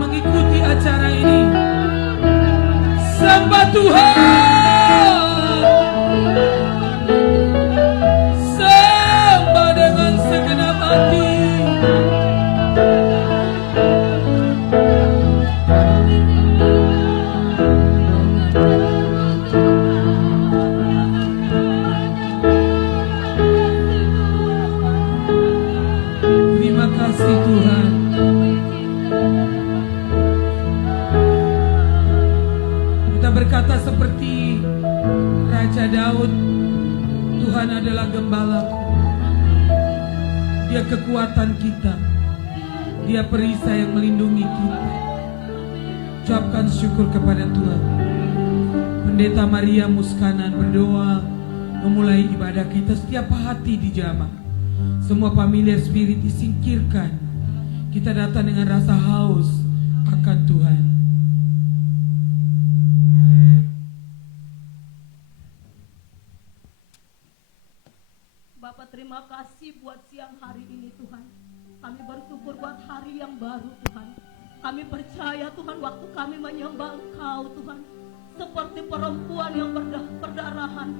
mengikuti acara ini. Sembah Tuhan, sembah dengan segenap hati. Terima kasih Tuhan. Berkata seperti Raja Daud, Tuhan adalah gembalaku, Dia kekuatan kita, Dia perisai yang melindungi kita. Ucapkan syukur kepada Tuhan. Pendeta Maria Muskanan berdoa memulai ibadah kita. Setiap hati dijamah, semua familiar spirit disingkirkan. Kita datang dengan rasa haus akan Tuhan. Bapak, terima kasih buat siang hari ini Tuhan. Kami bersyukur buat hari yang baru Tuhan. Kami percaya Tuhan, waktu kami menyembah Engkau Tuhan, seperti perempuan yang perdarahan,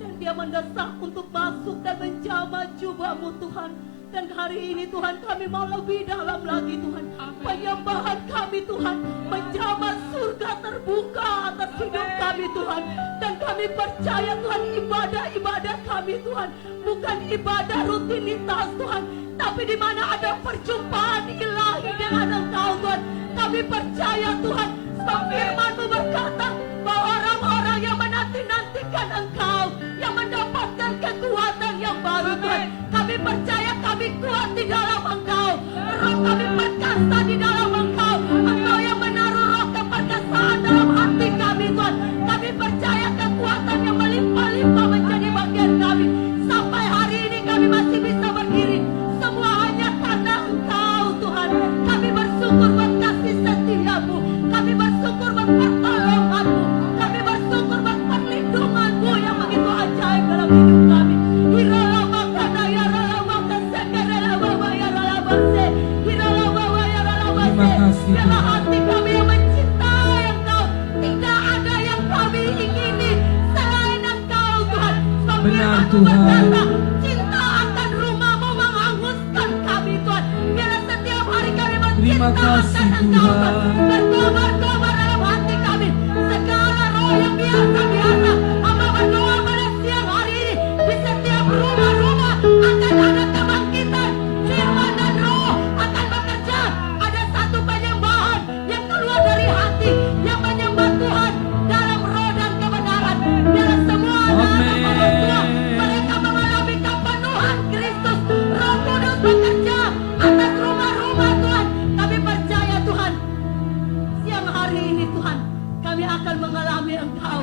dan dia mendesak untuk masuk dan menjamah jubah-Mu Tuhan. Dan hari ini Tuhan, kami mau lebih dalam lagi Tuhan. Penyembahan kami Tuhan, menjamah surga terbuka atas hidup kami Tuhan. Dan kami percaya Tuhan, ibadah-ibadah kami Tuhan bukan ibadah rutinitas Tuhan, tapi di mana ada perjumpaan ilahi dengan Engkau Tuhan. Kami percaya Tuhan, firman-Mu berkata bahwa orang-orang yang menanti-nantikan Engkau, yang mendapatkan kekuatan yang baru Tuhan. Kami percaya kami kuat di dalam Engkau. Roh kami perkasa di dalam Engkau. Engkau yang menaruh roh keperkasaan dalam hati kami Tuhan. Kami percaya kekuatan yang melimpah-limpah menjadi bagian kami. Sampai hari ini kami masih bisa berdiri, semua hanya karena Engkau Tuhan. Kami bersyukur buat kasih setia-Mu. Kami bersyukur buat pertolongan-Mu. Kami bersyukur buat perlindungan-Mu yang begitu ajaib dalam hidup kami. Terima kasih Biarlah hati kami yang mencintai Engkau. Tidak ada yang kami ingini selain Engkau Tuhan. Benar Tuhan. Cinta akan rumah-Mu menghanguskan kami Tuhan. Biarlah setiap hari kami Terima mencinta kasih akan Engkau Tuhan. Tuhan. Berkobar-kobar dalam hati kami. Segala roh yang biasa-biasa, Hamba berdoa pada siang hari ini, di setiap rumah-rumah akan ada kebangkitan. Firman dan roh akan bekerja. Ada satu penyembahan yang keluar dari hati, yang menyembah Tuhan dalam roh dan kebenaran. Biarlah semua anak-anak orang tua, mereka mengalami kepenuhan Kristus. Roh Kudus bekerja atas rumah-rumah Tuhan. Kami percaya Tuhan, siang hari ini Tuhan, kami akan mengalami Engkau.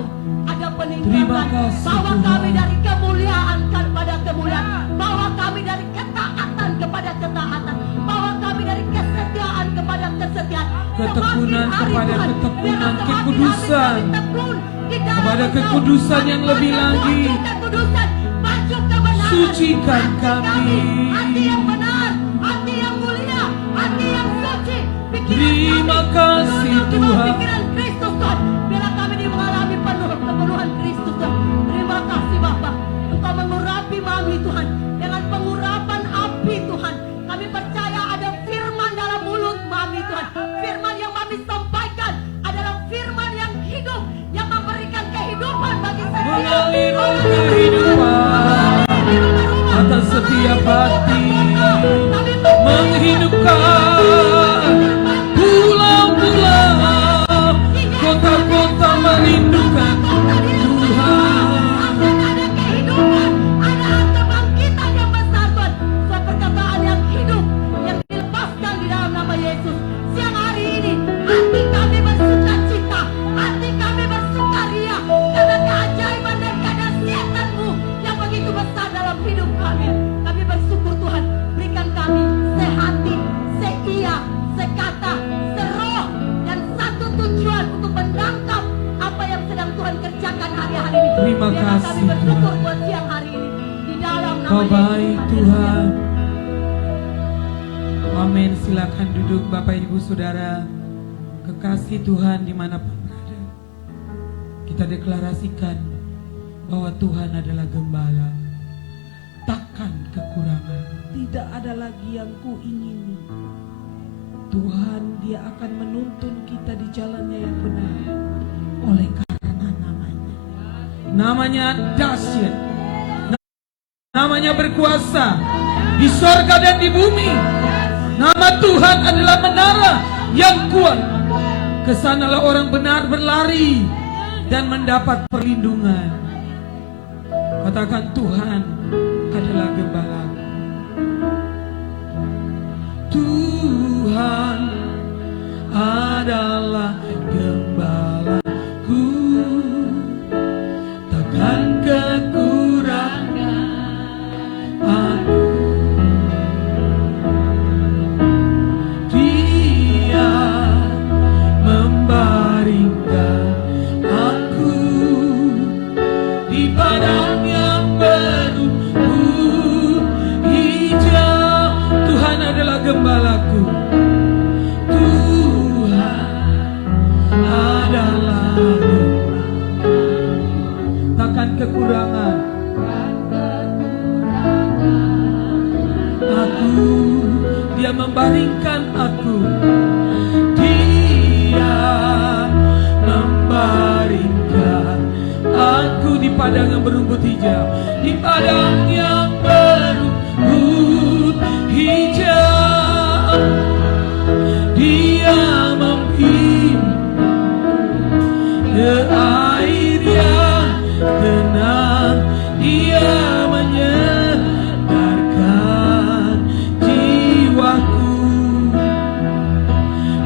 Ada Terima peningkatan. kasih, Bawa Tuhan. kami dari kemuliaan kepada kemuliaan. Bawa kami dari ketaatan kepada ketaatan. Bawa kami dari kesetiaan kepada kesetiaan. Ketekunan Semakin hari, kepada Tuhan, ketekunan, biarlah semakin kekudusan. kami tekun di dalam Kepada Engkau. kekudusan yang Kami lebih pada lagi. baju kekudusan, baju kebenaran. Sucikan Hati kami. hati yang benar, hati yang mulia, hati yang suci. Pikiran Terima kami kasih, penuh dengan Tuhan. pikiran Kristus Tuhan. Biarlah kami mengalami kepenuhan Kristus Tuhan. Terima kasih Bapa. Engkau mengurapi kami Tuhan dengan pengurapan api Tuhan. Kami percaya ada firman dalam mulut kami Tuhan. Firman yang kami sampaikan adalah firman yang hidup, yang memberikan kehidupan bagi setiap Mengalir orang. kehidupan atas setiap hati, menghidupkan pulau-pulau, kota-kota merindukan Tuhan. Ada kehidupan, ada kebangkitan yang besar Tuhan. Suatu perkataan yang hidup, yang dilepaskan di dalam nama Yesus. Siang hari ini, hati kami bersuka cita, hati kami bersukaria, karena keajaiban dan kedahsyatan-Mu yang begitu besar dalam hidup kami. Kami bersyukur Tuhan, berikan kami sehati, seia, sekata, seroh, dan satu tujuan untuk menangkap apa yang sedang Tuhan kerjakan hari-hari ini. Terima Biarlah kasih, kami bersyukur Tuhan. buat siang hari ini di dalam nama Kau Yesus. baik Haleluya. Tuhan. Amin. Silakan duduk Bapak Ibu Saudara. Kekasih Tuhan dimanapun berada, kita deklarasikan bahwa Tuhan adalah gembala, takkan kekurangan. Tidak ada lagi yang ku ingini. Tuhan, Dia akan menuntun kita di jalannya yang benar oleh karena namanya. Namanya dahsyat, namanya berkuasa di sorga dan di bumi. Nama Tuhan adalah menara yang kuat. Kesanalah orang benar berlari dan mendapat perlindungan. Katakan, Tuhan adalah gembala. Tuhan adalah gembalaku, takkan kekurangan aku. Dia membaringkan aku di padang yang berumput hijau. Tuhan adalah gembalaku. Takkan kekurangan aku. Dia membaringkan aku. Dia membaringkan aku di padang yang berumput hijau. Di padang yang berumput hijau. Dia membimbing ke air yang tenang. Dia menyegarkan jiwaku.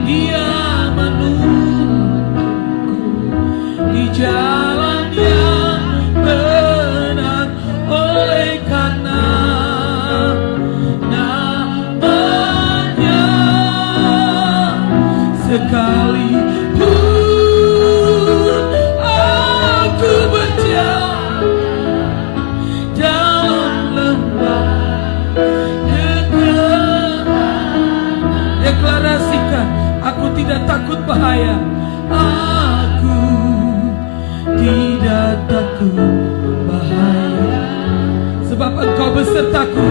Dia menuntunku di jalan yang benar oleh karena namanya. Sekalipun aku berjalan dalam lembah kegelapan, deklarasikan, aku tidak takut bahaya. Aku tidak takut bahaya, sebab Engkau besertaku.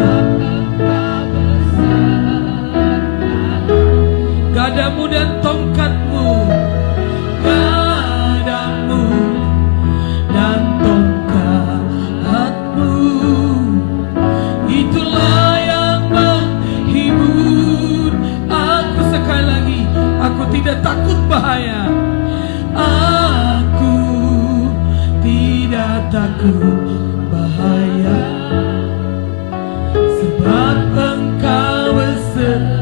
Gadamu dan tongkatmu, gadamu dan tongkatmu, itulah yang menghibur aku. Sekali lagi, aku tidak takut bahaya. Aku tidak takut bahaya, sebab Engkau besertaku.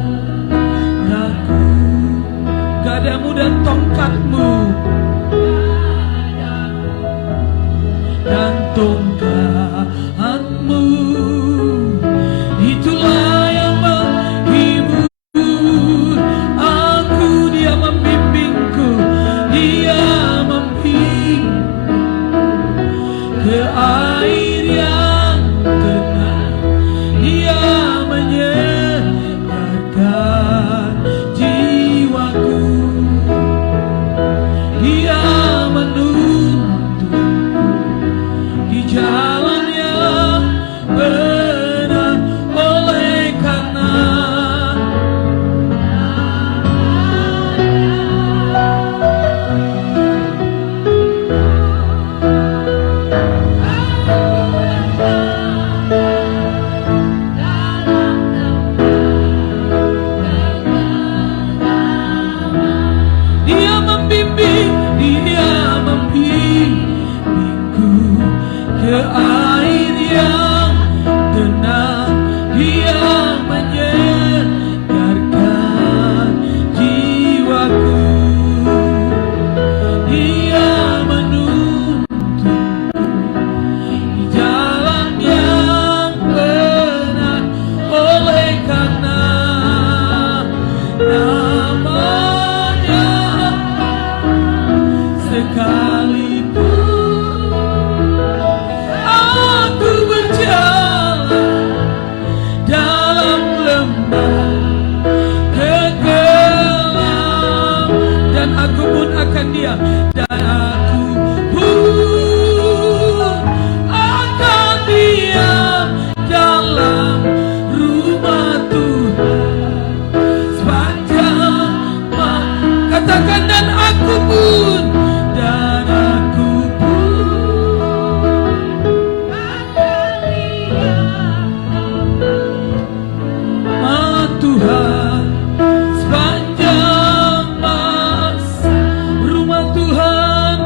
Gadamu dan tongkatmu, dan tongkatmu, itulah yang menghibur aku. Dia membimbingku, Dia membimbing ke air yang tenang. Dia menyegarkan jiwaku. Dia menuntun di jalan aku pun akan diam, dan aku pun akan diam dalam rumah Tuhan sepanjang katakan dan aku pun akan diam Tuhan sepanjang masa rumah Tuhan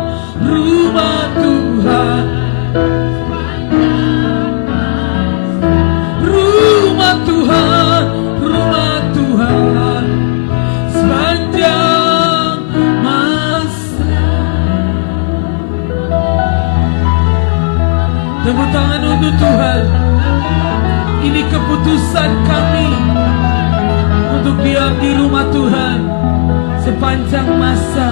rumah Tuhan rumah Tuhan rumah Tuhan sepanjang masa. Tepuk tangan untuk Tuhan. Ini keputusan kami untuk diam di rumah Tuhan sepanjang masa.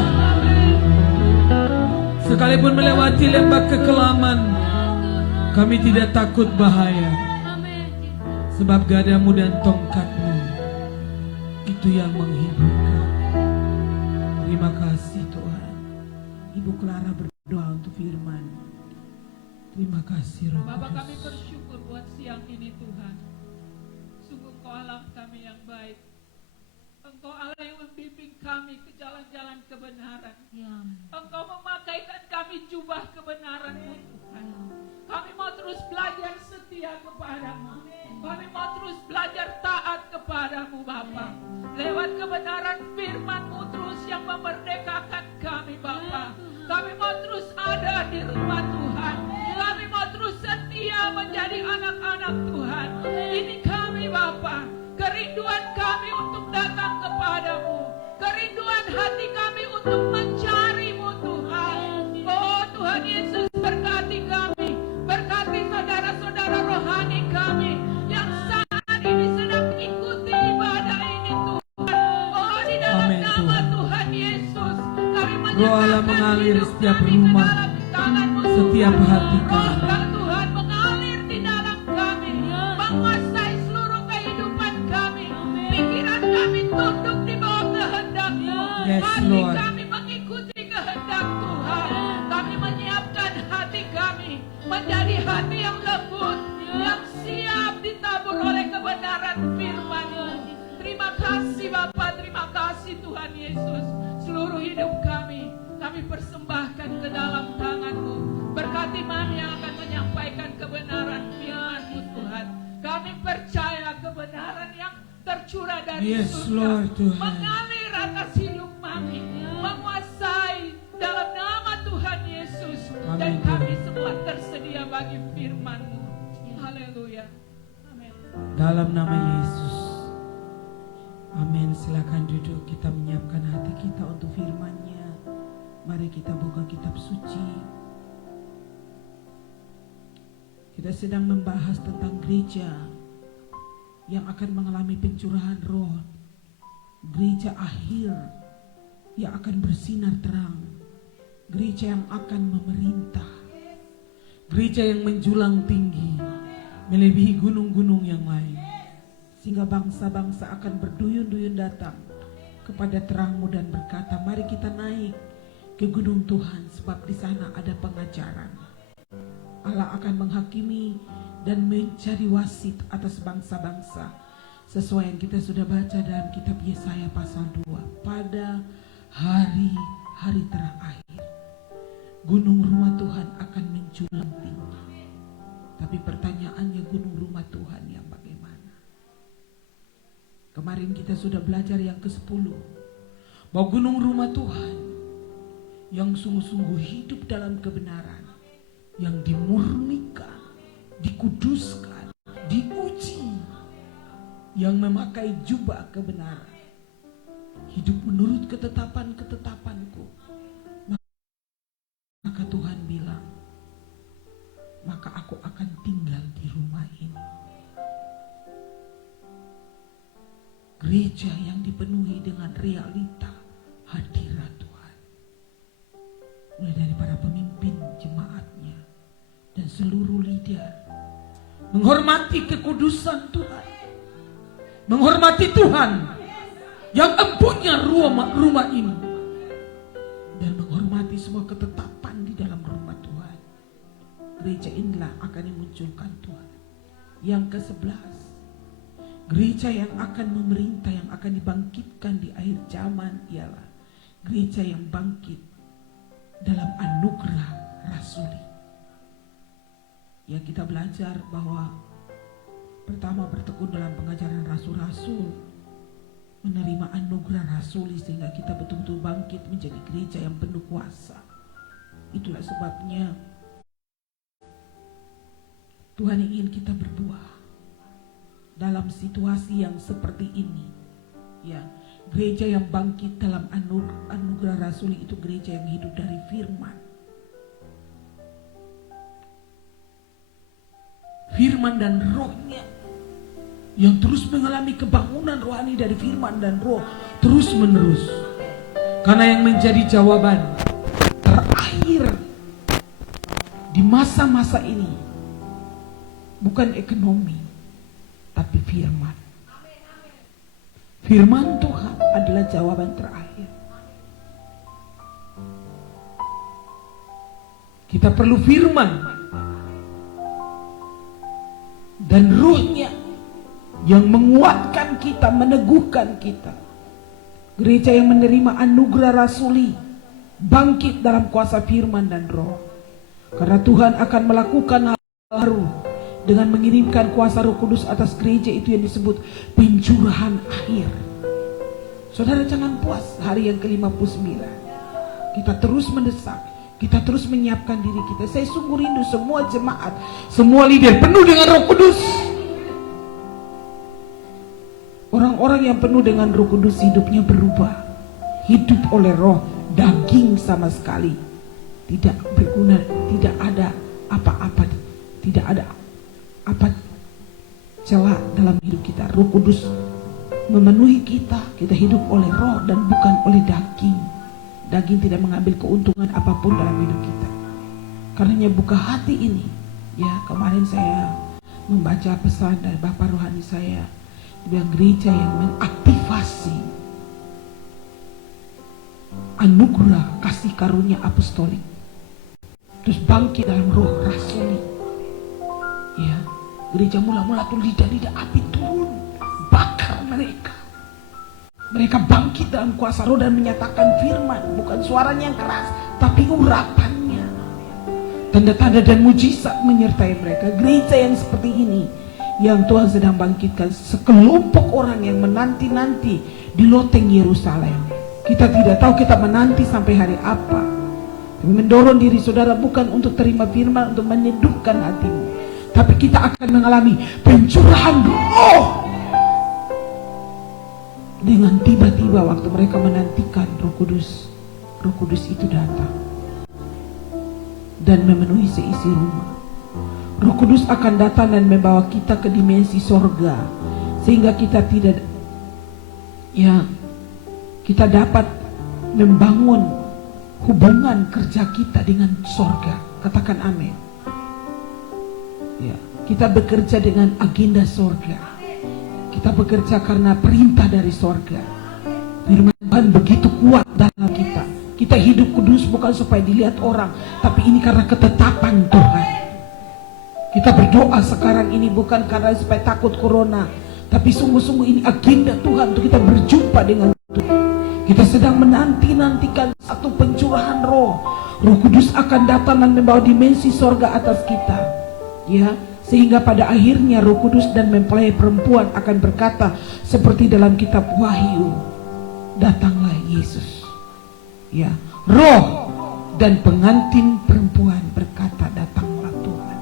Sekalipun melewati lembah kekelaman, kami tidak takut bahaya. Sebab gadamu dan tongkatmu itu yang menghiburkan. Terima kasih Tuhan. Ibu Clara berdoa untuk firman. Terima kasih Roh Bapak, Kudus. kami bersyukur buat siang ini Tuhan. Sungguh Engkau Allah kami yang baik. Engkau Allah yang membimbing kami ke jalan-jalan kebenaran. Engkau memakaikan kami jubah kebenaran-Mu Tuhan. Kami mau terus belajar setia kepadamu. Kami mau terus belajar taat kepadamu Bapa. Lewat kebenaran firman-Mu terus yang memerdekakan kami Bapa. Kami mau terus ada di rumah Tuhan. Kami mau terus setia menjadi anak-anak Tuhan. Ini kami Bapa. Kerinduan kami untuk datang kepadamu. Kerinduan hati kami untuk mencari-Mu Tuhan. Oh Tuhan Yesus, berkati kami. Berkati saudara-saudara rohani kami yang saat ini sedang mengikuti ibadah ini Tuhan. Oh di dalam Amin, nama Tuhan. Tuhan Yesus kami Roh Allah menyerahkan mengalir hidup setiap kami ke rumah, dalam tangan-Mu, setiap Tuhan. hati Roh kami. Tuhan mengalir di dalam kami, menguasai seluruh kehidupan kami. Pikiran kami tunduk di bawah kehendak-Mu. Yes, Hati Lord. kami mengikuti kehendak Tuhan. Kami menyiapkan hati kami menjadi hati yang lembut, yang siap ditabur oleh kebenaran firman-Mu. Terima kasih Bapa, terima kasih Tuhan Yesus. Seluruh hidup kami persembahkan ke dalam tangan-Mu. Berkati Mami yang akan menyampaikan kebenaran firman-Mu Tuhan. Kami percaya kebenaran yang tercurah dari Yes, surga Lord, Tuhan. mengalir atas hidup Mami, menguasai dalam nama Tuhan Yesus. Amin, Dan Tuhan. kami semua tersedia bagi firman-Mu. Haleluya. Amin. Dalam nama Yesus. Amin. Silakan duduk. Kita menyiapkan hati kita untuk firman-Nya. Mari kita buka kitab suci. Kita sedang membahas tentang gereja yang akan mengalami pencurahan roh. Gereja akhir yang akan bersinar terang. Gereja yang akan memerintah. Gereja yang menjulang tinggi, melebihi gunung-gunung yang lain. Sehingga bangsa-bangsa akan berduyun-duyun datang kepada terang-Mu dan berkata, mari kita naik ke gunung Tuhan, sebab di sana ada pengajaran. Allah akan menghakimi dan mencari wasit atas bangsa-bangsa, sesuai yang kita sudah baca dalam kitab Yesaya pasal 2. Pada hari-hari terakhir, gunung rumah Tuhan akan menjulang tinggi. Tapi pertanyaannya, gunung rumah Tuhan yang bagaimana? Kemarin kita sudah belajar yang ke-10, bahwa gunung rumah Tuhan yang sungguh-sungguh hidup dalam kebenaran, yang dimurnikan, dikuduskan, diuji, yang memakai jubah kebenaran, hidup menurut ketetapan-ketetapanku. Maka Tuhan bilang, maka aku akan tinggal di rumah ini. Gereja yang dipenuhi dengan realita hadirat Tuhan. Mulai dari para pemimpin jemaatnya dan seluruh leader. Menghormati kekudusan Tuhan. Menghormati Tuhan yang empunya rumah ini. munculkan Tuhan. Yang ke-11, gereja yang akan memerintah, yang akan dibangkitkan di akhir zaman ialah gereja yang bangkit dalam anugerah rasuli. Ya, kita belajar bahwa pertama bertekun dalam pengajaran rasul-rasul, menerima anugerah rasuli sehingga kita betul-betul bangkit menjadi gereja yang penuh kuasa. Itulah sebabnya Tuhan ingin kita berbuah dalam situasi yang seperti ini. Ya, gereja yang bangkit dalam anugerah rasuli itu gereja yang hidup dari firman. Firman dan rohnya yang terus mengalami kebangunan rohani dari firman dan roh terus menerus. Karena yang menjadi jawaban terakhir di masa-masa ini bukan ekonomi, tapi firman. Firman Tuhan adalah jawaban terakhir. Kita perlu firman dan rohnya yang menguatkan kita, meneguhkan kita. Gereja yang menerima anugerah rasuli bangkit dalam kuasa firman dan roh. Karena Tuhan akan melakukan hal baru dengan mengirimkan kuasa Roh Kudus atas gereja itu yang disebut pencurahan akhir. Saudara, jangan puas hari yang ke-59. Kita terus mendesak, kita terus menyiapkan diri kita. Saya sungguh rindu semua jemaat, semua leader penuh dengan Roh Kudus. Orang-orang yang penuh dengan Roh Kudus hidupnya berubah, hidup oleh roh. Daging sama sekali tidak berguna, tidak ada apa-apa, tidak ada apa celah dalam hidup kita. Roh Kudus memenuhi kita, kita hidup oleh roh dan bukan oleh daging. Daging tidak mengambil keuntungan apapun dalam hidup kita. Karenanya buka hati ini. Ya, kemarin saya membaca pesan dari Bapak Rohani saya, bilang gereja yang mengaktifasi anugerah kasih karunia apostolik, terus bangkit dalam roh rasuli. Ya, gereja mula-mula tuh lidah-lidah api turun, bakar mereka. Mereka bangkit dalam kuasa roh dan menyatakan firman, bukan suaranya yang keras, tapi urapannya. Tanda-tanda dan mujizat menyertai mereka. Gereja yang seperti ini yang Tuhan sedang bangkitkan, sekelompok orang yang menanti-nanti di loteng Yerusalem. Kita tidak tahu kita menanti sampai hari apa. Mendorong diri saudara bukan untuk terima firman, untuk menyedukkan hatimu, tapi kita akan mengalami pencurahan roh. Dengan tiba-tiba waktu mereka menantikan Roh Kudus, Roh Kudus itu datang dan memenuhi seisi rumah. Roh Kudus akan datang dan membawa kita ke dimensi sorga, sehingga kita tidak, ya, kita dapat membangun hubungan kerja kita dengan sorga. Katakan amin. Ya, kita bekerja dengan agenda sorga. Kita bekerja karena perintah dari sorga. Firman Tuhan begitu kuat dalam kita. Kita hidup kudus bukan supaya dilihat orang, tapi ini karena ketetapan Tuhan. Kita berdoa sekarang ini bukan karena supaya takut corona, tapi sungguh-sungguh ini agenda Tuhan untuk kita berjumpa dengan Tuhan. Kita sedang menanti-nantikan satu pencurahan roh. Roh Kudus akan datang dan membawa dimensi sorga atas kita. Ya, sehingga pada akhirnya Roh Kudus dan mempelai perempuan akan berkata seperti dalam kitab Wahyu, datanglah Yesus. Ya, roh dan pengantin perempuan berkata, datanglah Tuhan.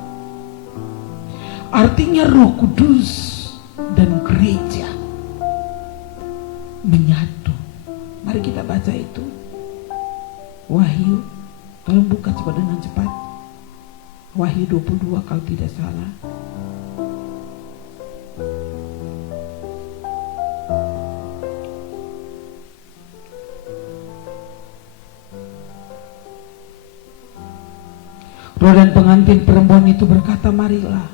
Artinya Roh Kudus dan gereja menyatu. Mari kita baca itu. Wahyu, tolong buka cepat dengan cepat. Wahyu 22 kalau tidak salah. Roh dan pengantin perempuan itu berkata, marilah.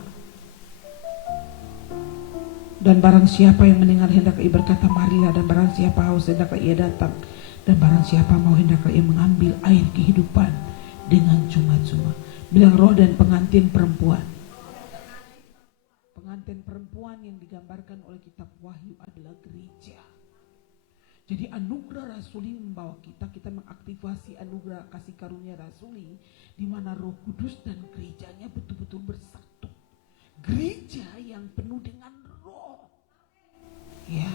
Dan barang siapa yang mendengar hendaklah ia berkata, marilah. Dan barang siapa haus hendaklah ia datang. Dan barang siapa mau hendaklah ia mengambil air kehidupan dengan cuma-cuma. Bilang roh dan pengantin perempuan. pengantin perempuan yang digambarkan oleh kitab Wahyu adalah gereja. Jadi anugerah rasuli membawa kita mengaktifasi anugerah kasih karunia rasuli, di mana Roh Kudus dan gerejanya betul-betul bersatu. Gereja yang penuh dengan roh. Ya.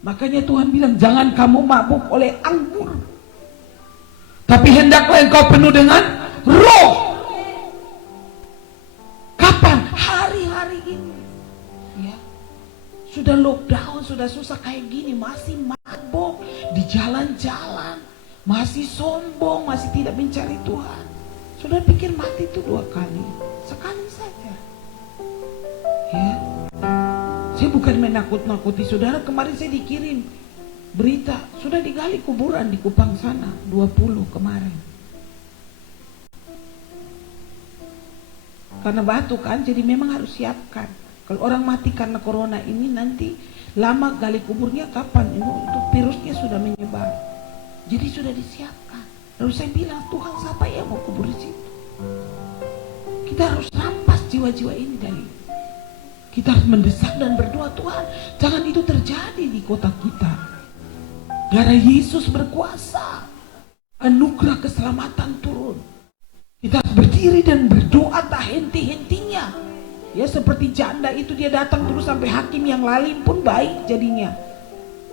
Makanya Tuhan bilang, jangan kamu mabuk oleh anggur, tapi hendaklah engkau penuh dengan roh. Kapan? Hari-hari ini. Ya. Sudah lockdown, sudah susah kayak gini, masih mabuk di jalan-jalan, masih sombong, masih tidak mencari Tuhan. Sudah pikir mati itu 2 kali, sekali saja. Ya. Saya bukan menakut-nakuti saudara. Kemarin saya dikirim berita sudah digali kuburan di Kupang sana 20 kemarin. Karena batu kan, jadi memang harus siapkan. Kalau orang mati karena corona ini nanti lama gali kuburnya kapan? Itu virusnya sudah menyebar. Jadi sudah disiapkan. Lalu saya bilang, Tuhan siapa yang mau kubur di situ? Kita harus rampas jiwa-jiwa ini dari. Kita harus mendesak dan berdoa, Tuhan, jangan itu terjadi di kota kita. Darah Yesus berkuasa, anugerah keselamatan turun. Kita harus berdiri dan berdoa tak henti-hentinya. Ya seperti janda itu, dia datang terus sampai hakim yang lalim pun baik jadinya.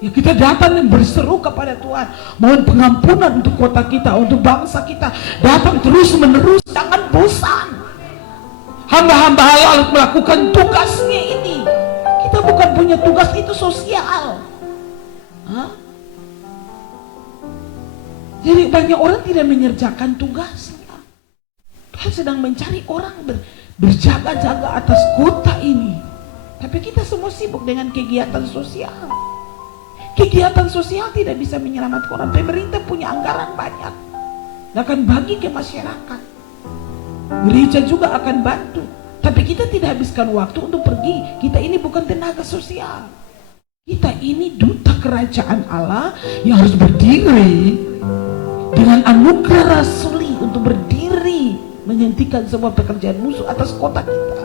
Ya kita datang dan berseru kepada Tuhan, mohon pengampunan untuk kota kita, untuk bangsa kita. Datang terus menerus, jangan bosan. Hamba-hamba Allah harus melakukan tugasnya ini. Kita bukan punya tugas itu sosial. Hah? Jadi banyak orang tidak mengerjakan tugasnya. Tuhan sedang mencari orang berjaga-jaga atas kota ini. Tapi kita semua sibuk dengan kegiatan sosial. Kegiatan sosial tidak bisa menyelamatkan orang. Pemerintah punya anggaran banyak, akan bagi ke masyarakat. Gereja juga akan bantu, tapi kita tidak habiskan waktu untuk pergi. Kita ini bukan tenaga sosial. Kita ini duta kerajaan Allah yang harus berdiri dengan anugerah rasuli untuk berdiri menghentikan semua pekerjaan musuh atas kota kita.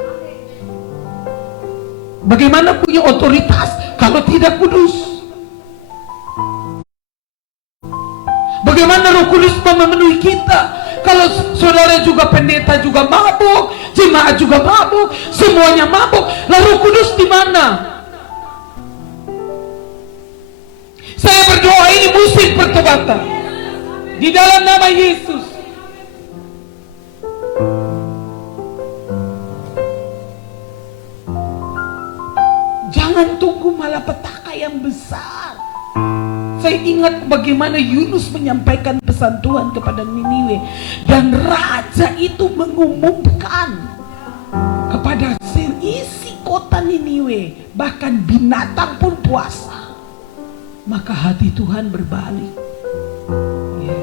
Bagaimana punya otoritas kalau tidak kudus? Bagaimana Roh Kudus memenuhi kita kalau saudara juga pendeta juga mabuk, jemaat juga mabuk, semuanya mabuk? Lalu Roh Kudus di mana? Saya berdoa ini musim pertobatan di dalam nama Yesus. Jangan tunggu malapetaka yang besar. Saya ingat bagaimana Yunus menyampaikan pesan Tuhan kepada Niniwe, dan raja itu mengumumkan kepada seisi kota Niniwe, bahkan binatang pun puasa. Maka hati Tuhan berbalik. Ya.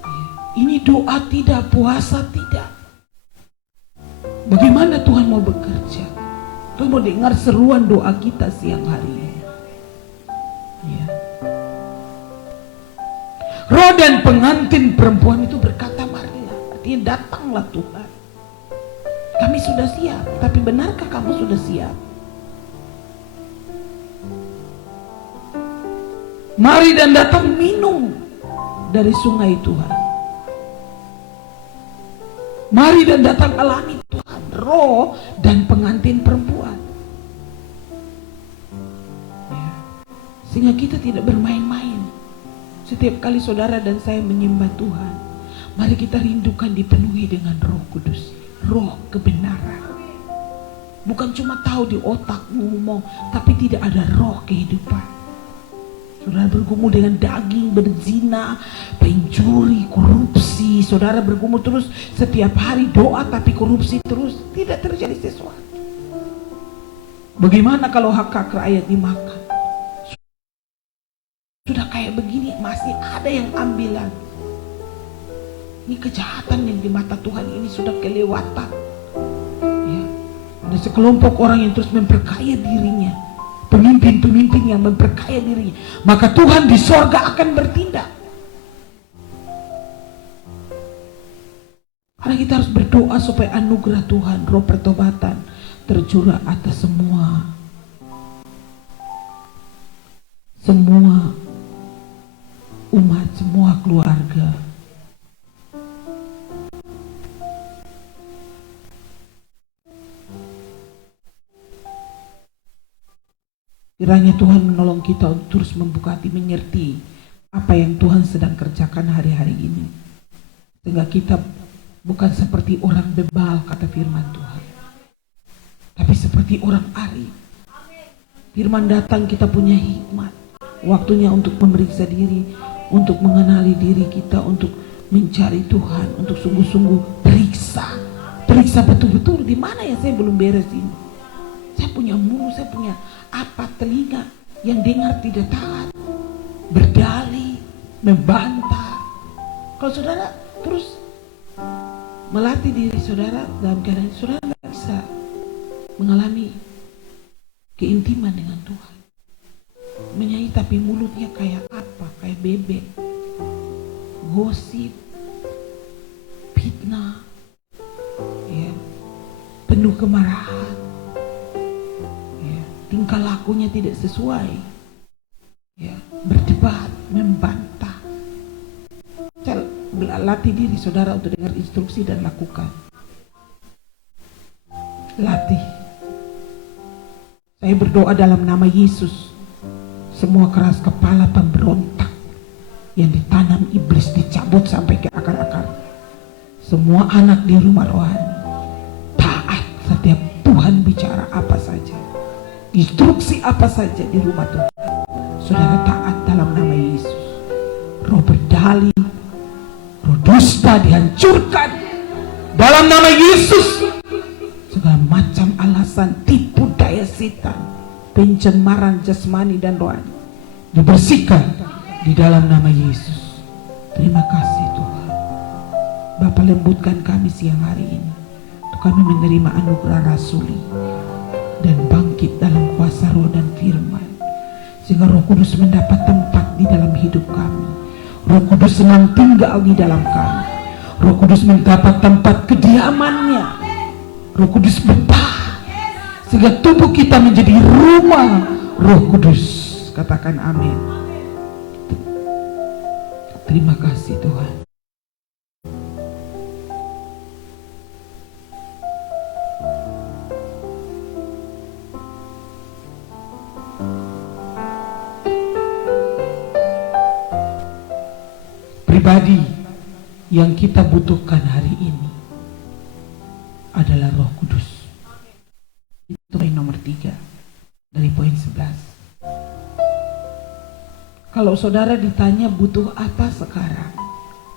Ya. Ini doa tidak, puasa tidak. Bagaimana Tuhan mau bekerja? Tuhan mau dengar seruan doa kita siang hari ini. Ya. Roh dan pengantin perempuan itu berkata, marilah. Artinya datanglah Tuhan. Kami sudah siap. Tapi benarkah kamu sudah siap? Mari dan datang minum dari sungai Tuhan. Mari dan datang alami Tuhan, roh dan pengantin perempuan. Ya. Sehingga kita tidak bermain-main. Setiap kali saudara dan saya menyembah Tuhan, mari kita rindukan dipenuhi dengan Roh Kudus, roh kebenaran. Bukan cuma tahu di otak ngomong, tapi tidak ada roh kehidupan. Saudara bergumul dengan daging, berzina, pencuri, korupsi. Saudara bergumul terus setiap hari doa tapi korupsi terus, tidak terjadi sesuatu. Bagaimana kalau hak rakyat dimakan? Sudah kayak begini masih ada yang ambilan. Ini kejahatan yang di mata Tuhan ini sudah kelewatan. Ya. Ada sekelompok orang yang terus memperkaya dirinya. Pemimpin-pemimpin yang memperkaya dirinya, maka Tuhan di sorga akan bertindak. Karena kita harus berdoa supaya anugerah Tuhan, roh pertobatan tercurah atas semua umat, semua keluarga. Kiranya Tuhan menolong kita untuk terus membuka hati, mengerti apa yang Tuhan sedang kerjakan hari-hari ini. Sehingga kita bukan seperti orang bebal, kata firman Tuhan, tapi seperti orang arif. Firman datang, kita punya hikmat. Waktunya untuk memeriksa diri, untuk mengenali diri kita, untuk mencari Tuhan, untuk sungguh-sungguh periksa betul-betul di mana ya saya belum beres ini. Saya punya mulut, saya punya apa, telinga yang dengar tidak taat, berdalih, membantah. Kalau saudara terus melatih diri saudara dalam keadaan saudara nggak bisa mengalami keintiman dengan Tuhan. Menyanyi tapi mulutnya kayak apa? Kayak bebek, gosip, fitnah, ya, penuh kemarahan, ya, tingkah lakunya tidak sesuai, ya, berdebat, membantah. Latih diri saudara untuk dengar instruksi dan lakukan. Latih. Saya berdoa dalam nama Yesus, semua keras kepala pemberontak yang ditanam iblis dicabut sampai ke akar-akar. Semua anak di rumah rohani taat setiap Tuhan bicara apa saja, instruksi apa saja di rumah Tuhan. Saudara taat dalam nama Yesus. Roh berdalih, roh dusta dihancurkan dalam nama Yesus. Segala macam alasan, tipu daya setan, pencemaran jasmani dan rohani dibersihkan di dalam nama Yesus. Terima kasih Tuhan. Bapa, lembutkan kami siang hari ini untuk kami menerima anugerah rasuli dan bangkit dalam kuasa roh dan firman, sehingga Roh Kudus mendapat tempat di dalam hidup kami. Roh Kudus senang tinggal di dalam kami. Roh Kudus mendapat tempat kediamannya. Roh Kudus betah sehingga tubuh kita menjadi rumah Roh Kudus. Katakan amin. Terima kasih Tuhan. Pribadi yang kita butuhkan hari ini adalah Roh Kudus. Itu poin nomor 3 dari poin 11. Kalau saudara ditanya butuh apa sekarang,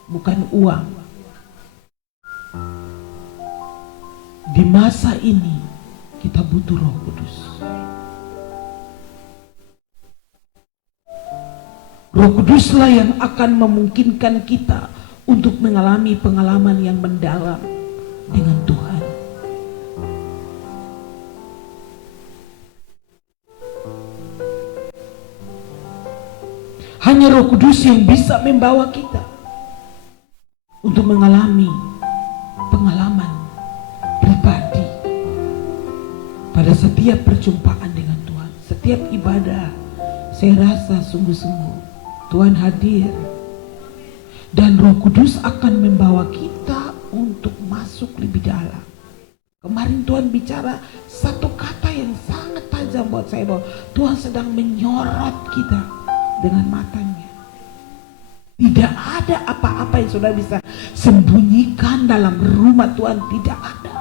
bukan uang. Di masa ini kita butuh Roh Kudus. Roh Kuduslah yang akan memungkinkan kita untuk mengalami pengalaman yang mendalam dengan Tuhan. Hanya Roh Kudus yang bisa membawa kita untuk mengalami pengalaman pribadi pada setiap perjumpaan dengan Tuhan. Setiap ibadah, saya rasa sungguh-sungguh Tuhan hadir. Dan Roh Kudus akan membawa kita untuk masuk lebih dalam. Kemarin Tuhan bicara satu kata yang sangat tajam buat saya, bahwa Tuhan sedang menyorot kita dengan matanya. Tidak ada apa-apa yang saudara bisa sembunyikan dalam rumah Tuhan, tidak ada.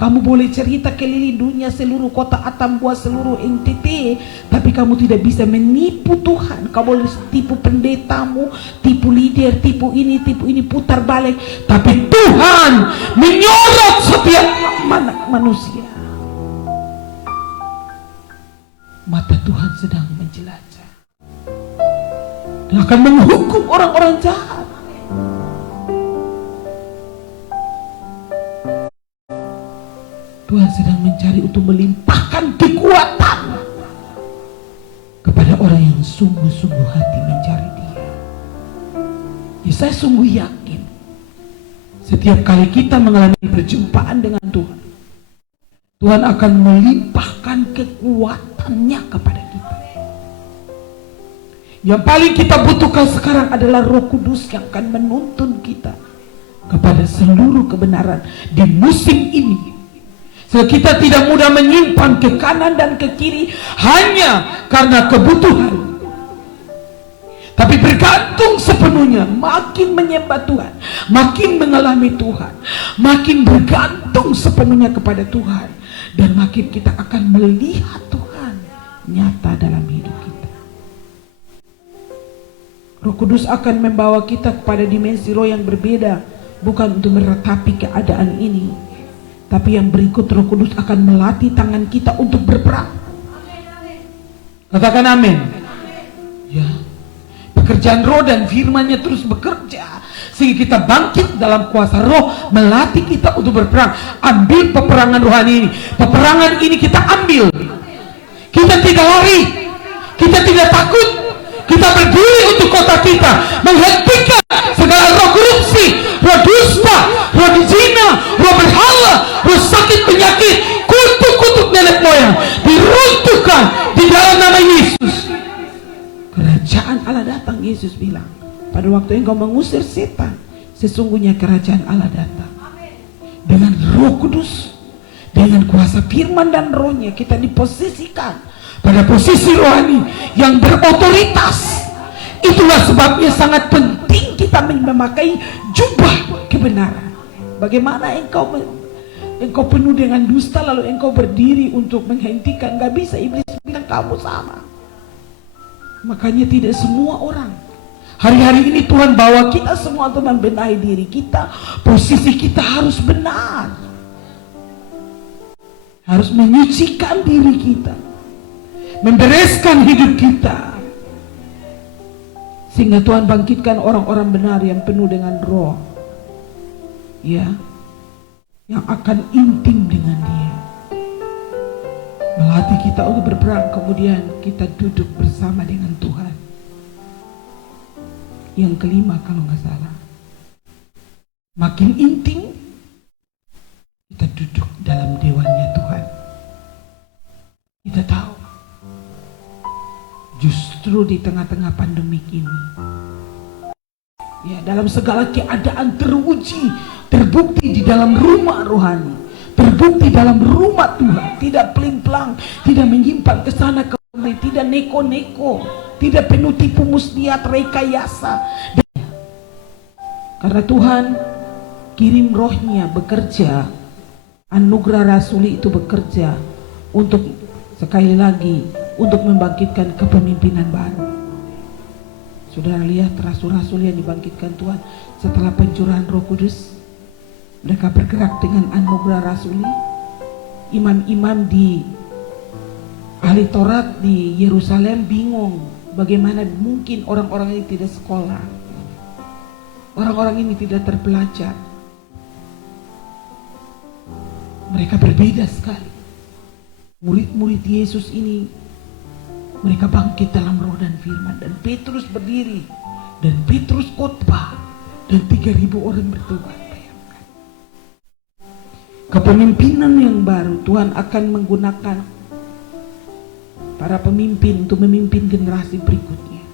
Kamu boleh cerita keliling dunia, seluruh kota Atambua, seluruh NTT, tapi kamu tidak bisa menipu Tuhan. Kamu boleh tipu pendetamu, tipu leader, tipu ini, putar balik. Tapi Tuhan menyorot setiap manusia. Mata Tuhan sedang menjelajah dan akan menghukum orang-orang jahat. Tuhan sedang mencari untuk melimpahkan kekuatan kepada orang yang sungguh-sungguh hati mencari Dia. Ya, saya sungguh yakin Setiap kali kita mengalami perjumpaan dengan Tuhan, Tuhan akan melimpahkan kekuatannya kepada kita. Yang paling kita butuhkan sekarang adalah Roh Kudus yang akan menuntun kita kepada seluruh kebenaran di musim ini. Sehingga kita tidak mudah menyimpang ke kanan dan ke kiri hanya karena kebutuhan. Tapi bergantung sepenuhnya, makin menyembah Tuhan, makin mengalami Tuhan, makin bergantung sepenuhnya kepada Tuhan, dan makin kita akan melihat Tuhan nyata dalam hidup kita. Roh Kudus akan membawa kita kepada dimensi roh yang berbeda, bukan untuk meratapi keadaan ini, tapi yang berikut Roh Kudus akan melatih tangan kita untuk berperang. Katakan amin. Ya. Pekerjaan roh dan firman-Nya terus bekerja sehingga kita bangkit dalam kuasa roh, melatih kita untuk berperang. Ambil peperangan rohani ini. Peperangan ini kita ambil. Kita tidak lari, kita tidak takut. Kita berdiri untuk kota kita, menghentikan segala roh korupsi, roh dusta, roh zina, roh berhala, roh sakit penyakit, kutuk-kutuk nenek moyang diruntuhkan di dalam nama Yesus. Kerajaan Allah datang, Yesus bilang. Pada waktu engkau mengusir setan, sesungguhnya kerajaan Allah datang. Dengan Roh Kudus, dengan kuasa firman dan rohnya, kita diposisikan pada posisi rohani yang berotoritas. Itulah sebabnya sangat penting kita memakai jubah kebenaran. Bagaimana engkau penuh dengan dusta lalu engkau berdiri untuk menghentikan? Gak bisa, iblis bilang kamu sama. Makanya tidak semua orang. Hari-hari ini Tuhan bawa kita semua untuk membenahi diri kita. Posisi kita harus benar, harus menyucikan diri kita, membereskan hidup kita, sehingga Tuhan bangkitkan orang-orang benar yang penuh dengan roh, ya, yang akan intim dengan Dia, melatih kita untuk berperang. Kemudian kita duduk bersama dengan Tuhan. Yang kelima kalau nggak salah, makin intim kita duduk dalam dewannya Tuhan. Kita tahu justru di tengah-tengah pandemik ini, ya, dalam segala keadaan teruji, terbukti di dalam rumah rohani, terbukti dalam rumah Tuhan, tidak peling-pelang, tidak menyimpang ke sana kemari, tidak neko-neko, tidak penuh tipu muslihat, rekayasa. Karena Tuhan kirim rohnya bekerja, anugerah rasuli itu bekerja untuk sekali lagi untuk membangkitkan kepemimpinan baru. Saudara lihat rasul-rasul yang dibangkitkan Tuhan setelah pencurahan Roh Kudus, mereka bergerak dengan anugerah rasuli. Imam-imam di ahli Taurat di Yerusalem bingung, bagaimana mungkin orang-orang ini tidak sekolah, orang-orang ini tidak terpelajar. Mereka berbeda sekali. Murid-murid Yesus ini, mereka bangkit dalam roh dan firman, dan Petrus berdiri, dan Petrus khotbah, dan 3.000 orang bertobat. Kepemimpinan yang baru, Tuhan akan menggunakan para pemimpin untuk memimpin generasi berikutnya,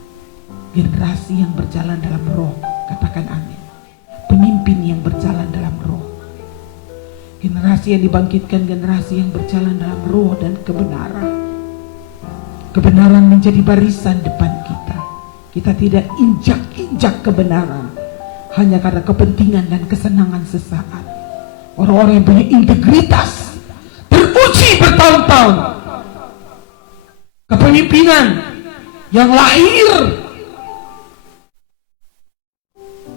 generasi yang berjalan dalam roh. Katakan amin. Pemimpin yang berjalan dalam roh, generasi yang dibangkitkan, generasi yang berjalan dalam roh dan kebenaran. Kebenaran menjadi barisan depan kita. Kita tidak injak-injak kebenaran hanya karena kepentingan dan kesenangan sesaat. Orang-orang yang punya integritas, teruji bertahun-tahun, kepemimpinan yang lahir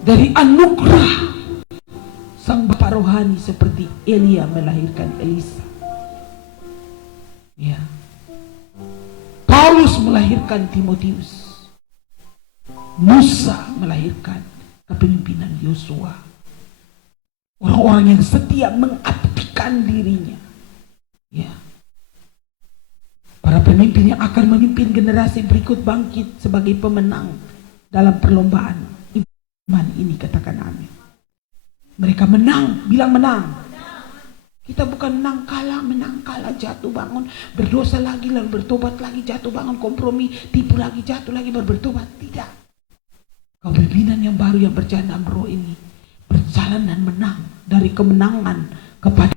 dari anugerah sang bapak rohani seperti Elia melahirkan Elisa, ya, Paulus melahirkan Timotius, Musa melahirkan kepemimpinan Yosua. Orang-orang yang setia mengabdikan dirinya, ya, para pemimpin yang akan memimpin generasi berikut bangkit sebagai pemenang dalam perlombaan iman ini. Katakan amin. Mereka menang, bilang menang. Kita bukan menang kalah, jatuh bangun, berdosa lagi, lalu bertobat lagi, jatuh bangun, kompromi, tipu lagi, jatuh lagi, baru bertobat. Tidak. Kepemimpinan yang baru yang berjalan dalam roh ini berjalan dan menang dari kemenangan kepada.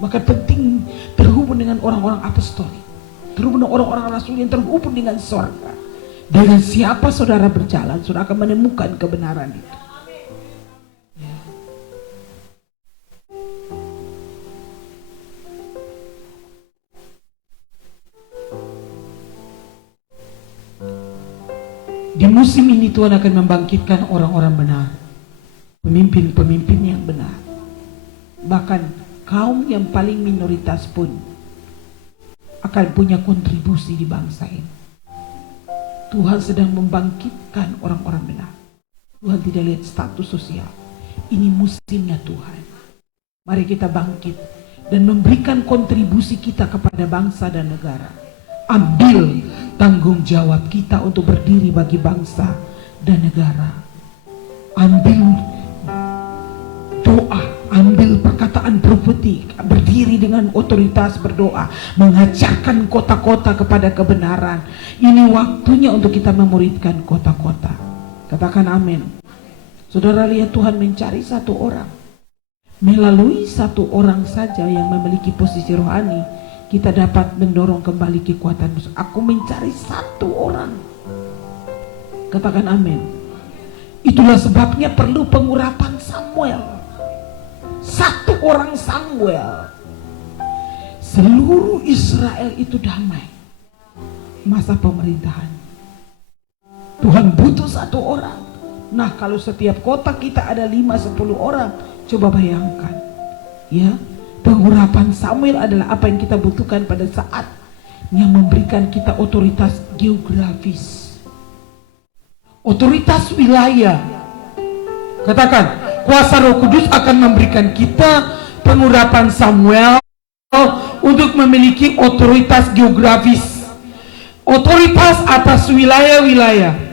Maka penting terhubung dengan orang-orang apostolik, terhubung dengan orang-orang rasul yang terhubung dengan sorga. Dengan siapa saudara berjalan, saudara akan menemukan kebenaran itu. Ya. Di musim ini Tuhan akan membangkitkan orang-orang benar, pemimpin-pemimpin yang benar. Bahkan kaum yang paling minoritas pun akan punya kontribusi di bangsa ini. Tuhan sedang membangkitkan orang-orang benar. Tuhan tidak lihat status sosial. Ini musimnya Tuhan. Mari kita bangkit dan memberikan kontribusi kita kepada bangsa dan negara. Ambil tanggung jawab kita untuk berdiri bagi bangsa dan negara. Ambil doa, ambil perkataan profetik, berdiri dengan otoritas berdoa, mengajarkan kota-kota kepada kebenaran. Ini waktunya untuk kita memuridkan kota-kota. Katakan amin. Saudara lihat, Tuhan mencari satu orang. Melalui satu orang saja yang memiliki posisi rohani, kita dapat mendorong kembali kekuatan musuh. Aku mencari satu orang. Katakan amin. Itulah sebabnya perlu pengurapan Samuel. Satu orang Samuel. Seluruh Israel itu damai. Masa pemerintahan. Tuhan butuh satu orang. Nah, kalau setiap kota kita ada 5-10 orang, coba bayangkan. Ya, pengurapan Samuel adalah apa yang kita butuhkan pada saat yang memberikan kita otoritas geografis. Otoritas wilayah. Katakan, kuasa Roh Kudus akan memberikan kita pengurapan Samuel untuk memiliki otoritas geografis. Otoritas atas wilayah-wilayah.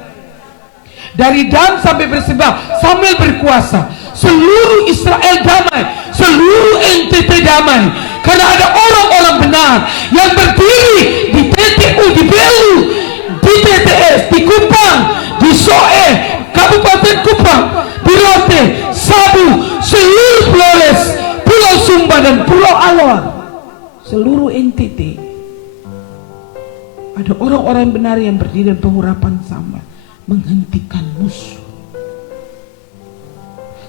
Dari Dan sampai Berseba, Samuel berkuasa. Seluruh Israel damai, seluruh NTT damai. Karena ada orang-orang benar yang berdiri di TTU, di Belu, di TTS, di Kupang, di Soe, Kabupaten Kupang, di Rote, Sabu, seluruh Pulau Les, Pulau Sumba dan Pulau Alor, seluruh NTT. Ada orang-orang benar yang berdiri dan pengurapan Samuel menghentikan musuh.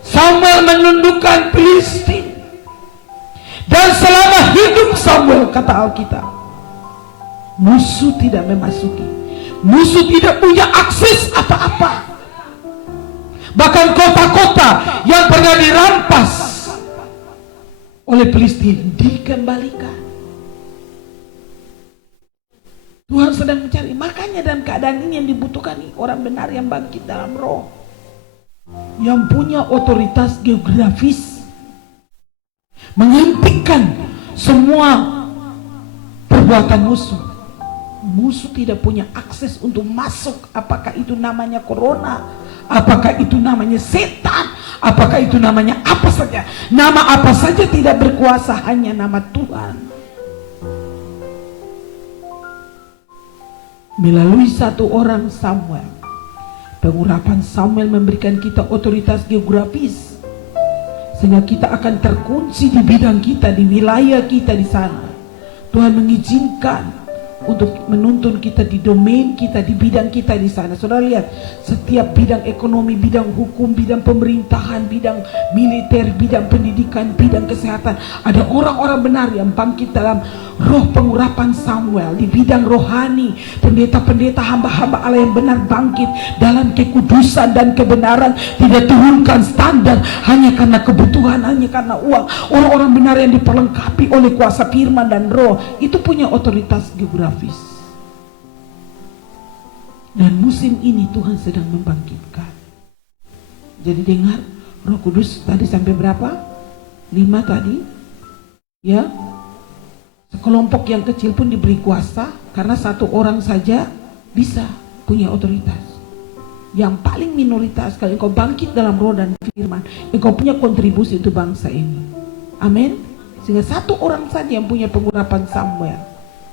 Samuel menundukkan Filistin. Dan selama hidup Samuel, kata Alkitab, musuh tidak memasuki. Musuh tidak punya akses apa-apa. Bahkan kota-kota yang pernah dirampas oleh Filistin dikembalikan. Tuhan sedang mencari. Makanya dalam keadaan ini yang dibutuhkan orang benar yang bangkit dalam roh, yang punya otoritas geografis, menghentikan semua perbuatan musuh. Musuh tidak punya akses untuk masuk. Apakah itu namanya corona, apakah itu namanya setan, apakah itu namanya apa saja. Nama apa saja tidak berkuasa, hanya nama Tuhan. Melalui satu orang Samuel, pengurapan Samuel memberikan kita otoritas geografis, sehingga kita akan terkunci di bidang kita, di wilayah kita di sana. Tuhan mengizinkan untuk menuntun kita di domain kita, di bidang kita di sana. Saudara lihat, setiap bidang ekonomi, bidang hukum, bidang pemerintahan, bidang militer, bidang pendidikan, bidang kesehatan, ada orang-orang benar yang bangkit dalam roh pengurapan Samuel. Di bidang rohani, pendeta-pendeta, hamba-hamba Allah yang benar bangkit dalam kekudusan dan kebenaran, tidak turunkan standar hanya karena kebutuhan, hanya karena uang. Orang-orang benar yang diperlengkapi oleh kuasa firman dan roh, itu punya otoritas geografis. Dan musim ini Tuhan sedang membangkitkan. Jadi dengar, Roh Kudus tadi sampai berapa? 5 tadi. Ya. Sekelompok yang kecil pun diberi kuasa, karena satu orang saja bisa punya otoritas. yang paling minoritas, kalau engkau bangkit dalam roh dan firman, engkau punya kontribusi untuk bangsa ini. Amin. Sehingga satu orang saja yang punya pengurapan Samuel,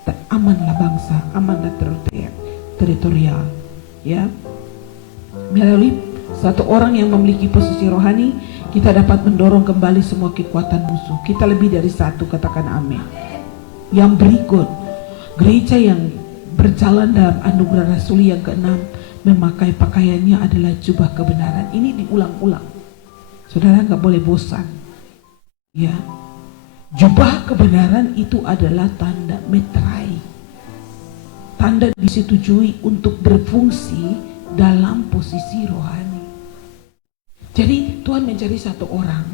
dan amanlah bangsa, amanlah teritorial. Ya, melalui satu orang yang memiliki posisi rohani, kita dapat mendorong kembali semua kekuatan musuh. Kita lebih dari satu, katakan amin. Yang berikut, gereja yang berjalan dalam anugerah rasuli yang keenam, memakai pakaiannya adalah jubah kebenaran. Ini diulang-ulang. Saudara nggak boleh bosan. Ya, jubah kebenaran itu adalah tanda metrai. Tanda disetujui untuk berfungsi dalam posisi rohani. Jadi Tuhan mencari satu orang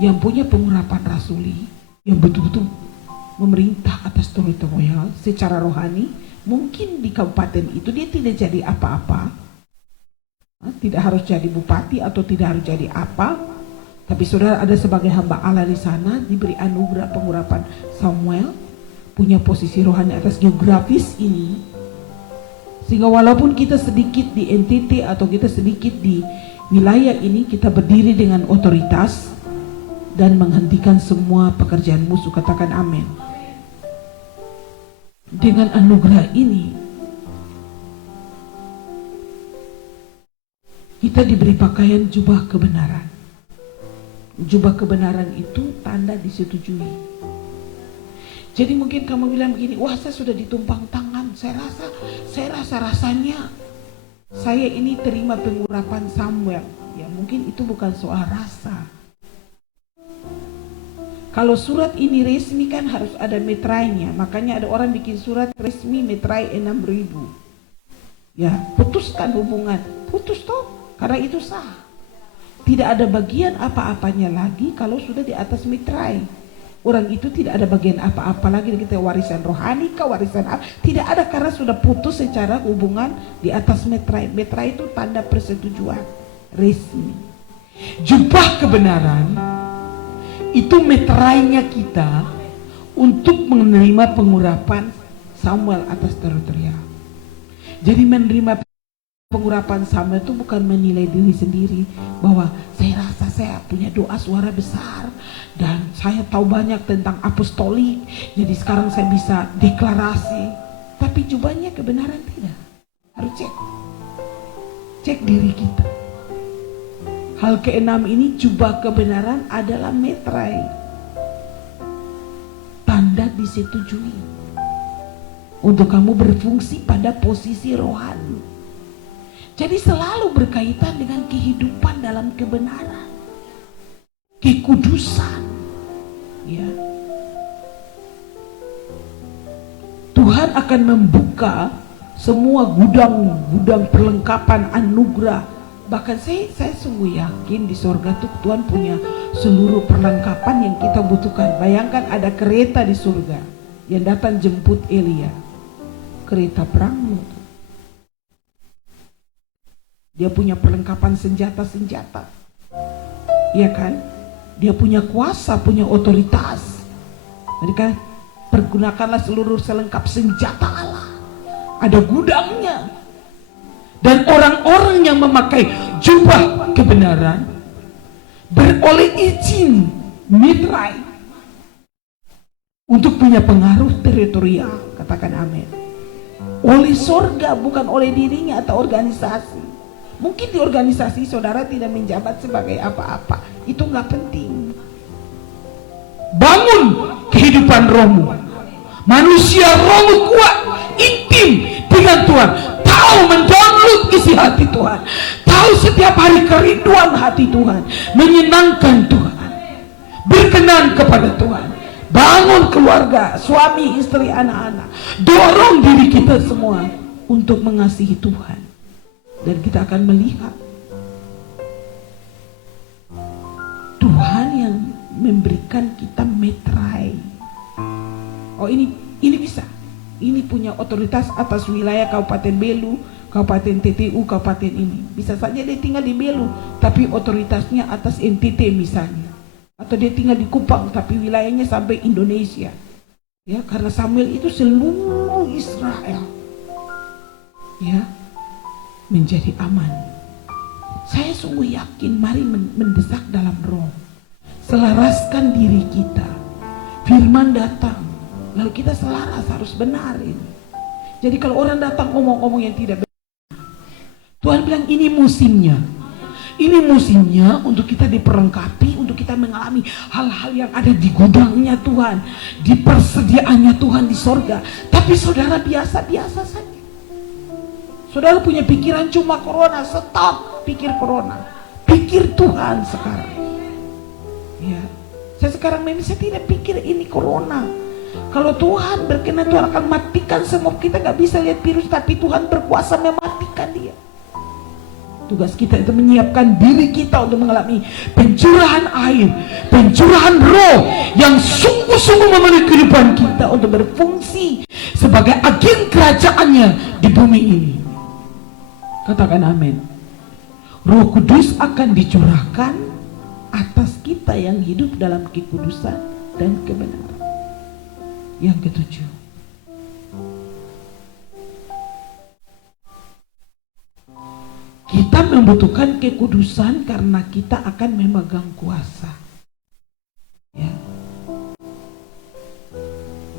yang punya pengurapan rasuli, yang betul-betul memerintah atas teritorial secara rohani. Mungkin di kabupaten itu dia tidak jadi apa-apa, tidak harus jadi bupati atau tidak harus jadi apa, tapi saudara ada sebagai hamba Allah di sana, diberi anugerah pengurapan Samuel, punya posisi rohani atas geografis ini, sehingga walaupun kita sedikit di NTT atau kita sedikit di wilayah ini, kita berdiri dengan otoritas dan menghentikan semua pekerjaan musuh. Katakan amin. Dengan anugerah ini kita diberi pakaian jubah kebenaran. Jubah kebenaran itu tanda disetujui. Jadi mungkin kamu bilang begini, wah saya sudah ditumpang tangan, saya rasa rasanya saya ini terima pengurapan Samuel. Ya mungkin itu bukan soal rasa. Kalau surat ini resmi kan harus ada metrainya. Makanya ada orang bikin surat resmi metrai 6.000. Ya, putuskan hubungan. Putus toh, karena itu sah. Tidak ada bagian apa-apanya lagi kalau sudah di atas metrai. Orang itu tidak ada bagian apa-apa lagi. Kita warisan rohani kah, warisan apa. Tidak ada karena sudah putus secara hubungan di atas metrai. Metrai itu tanda persetujuan resmi. Jubah kebenaran itu metrainya kita untuk menerima pengurapan Samuel atas teritorial. Jadi menerima pengurapan Samuel itu bukan menilai diri sendiri bahwa saya rasa saya punya doa suara besar dan saya tahu banyak tentang apostolik, jadi sekarang saya bisa deklarasi. Tapi jubahnya kebenaran tidak. Harus cek diri kita. Hal keenam ini, jubah kebenaran adalah metrai. Tanda disetujui untuk kamu berfungsi pada posisi rohani. Jadi selalu berkaitan dengan kehidupan dalam kebenaran, kekudusan. Ya. Tuhan akan membuka semua gudang-gudang perlengkapan anugerah. Bahkan saya sungguh yakin di sorga tuh Tuhan punya seluruh perlengkapan yang kita butuhkan. Bayangkan ada kereta di surga yang datang jemput Elia. Kereta perang. Dia punya perlengkapan senjata-senjata. Iya kan? Dia punya kuasa, punya otoritas. Jadi kan, pergunakanlah seluruh selengkap senjata Allah. Ada gudangnya. Dan orang-orang yang memakai jubah kebenaran beroleh izin mitrai untuk punya pengaruh teritorial. Katakan amin. Oleh sorga, bukan oleh dirinya atau organisasi. Mungkin di organisasi saudara tidak menjabat sebagai apa-apa, itu gak penting. Bangun kehidupan rohmu. Manusia rohmu kuat, intim dengan Tuhan. Tahu mendownload isi hati Tuhan. Tahu setiap hari kerinduan hati Tuhan. Menyenangkan Tuhan. Berkenan kepada Tuhan. Bangun keluarga, suami, istri, anak-anak. Dorong diri kita semua untuk mengasihi Tuhan. Dan kita akan melihat Tuhan yang memberikan kita metrai. Oh ini bisa. Ini punya otoritas atas wilayah Kabupaten Belu, Kabupaten TTU, Kabupaten ini. Bisa saja dia tinggal di Belu, tapi otoritasnya atas NTT misalnya. Atau dia tinggal di Kupang, tapi wilayahnya sampai Indonesia. Ya, karena Samuel itu seluruh Israel. Ya, menjadi aman. Saya sungguh yakin, mari mendesak dalam roh. Selaraskan diri kita. Firman datang, lalu kita selaras, harus benar ini. Jadi kalau orang datang ngomong-ngomong yang tidak benar, Tuhan bilang ini musimnya. Ini musimnya untuk kita diperlengkapi, untuk kita mengalami hal-hal yang ada di gudangnya Tuhan, di persediaannya Tuhan di sorga. Tapi saudara biasa-biasa saja. Saudara punya pikiran cuma corona, stop pikir corona. Pikir Tuhan sekarang. Ya, saya sekarang saya tidak pikir ini corona. Kalau Tuhan berkenan, Tuhan akan matikan semua. Kita gak bisa lihat virus, tapi Tuhan berkuasa mematikan dia. Tugas kita itu menyiapkan diri kita untuk mengalami pencurahan air, pencurahan roh yang sungguh-sungguh memenuhi kehidupan kita untuk berfungsi sebagai agen kerajaannya di bumi ini. Katakan amin. Roh Kudus akan dicurahkan atas kita yang hidup dalam kekudusan dan kebenaran. Yang ketujuh, kita membutuhkan kekudusan karena kita akan memegang kuasa. Ya.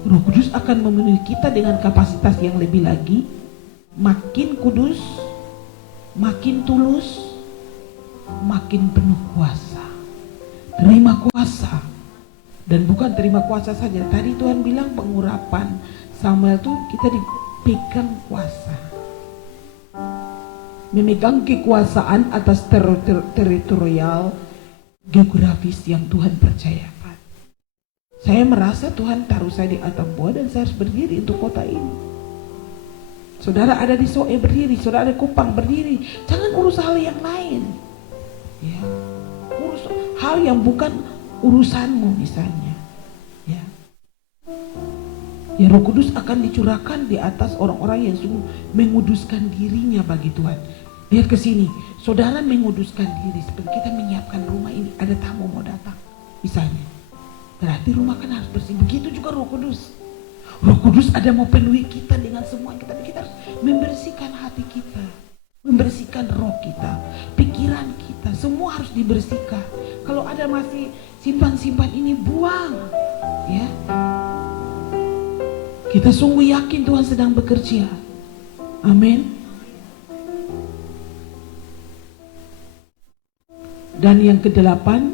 Roh Kudus akan memenuhi kita dengan kapasitas yang lebih lagi. Makin kudus, makin tulus, makin penuh kuasa. Terima kuasa. Dan bukan terima kuasa saja. Tadi Tuhan bilang pengurapan Samuel itu kita dipegang kuasa. Memegang kekuasaan atas teritorial geografis yang Tuhan percayakan. Saya merasa Tuhan taruh saya di Atambua dan saya harus berdiri untuk kota ini. Saudara ada di Soe berdiri, saudara ada di Kupang berdiri. Jangan urus hal yang lain. Ya. Urus hal yang bukan urusanmu misalnya. Ya. Ya, Roh Kudus akan dicurahkan di atas orang-orang yang sungguh menguduskan dirinya bagi Tuhan. Lihat ke sini, saudara menguduskan diri seperti kita menyiapkan rumah ini, ada tamu mau datang misalnya. Berarti rumah kan harus bersih. Begitu juga Roh Kudus. Roh Kudus ada mau penuhi kita dengan semua kita. Kita harus membersihkan hati kita, membersihkan roh kita, pikiran kita, semua harus dibersihkan. Kalau ada masih simpan-simpan ini, buang. Ya. Kita sungguh yakin Tuhan sedang bekerja. Amin. Dan yang kedelapan,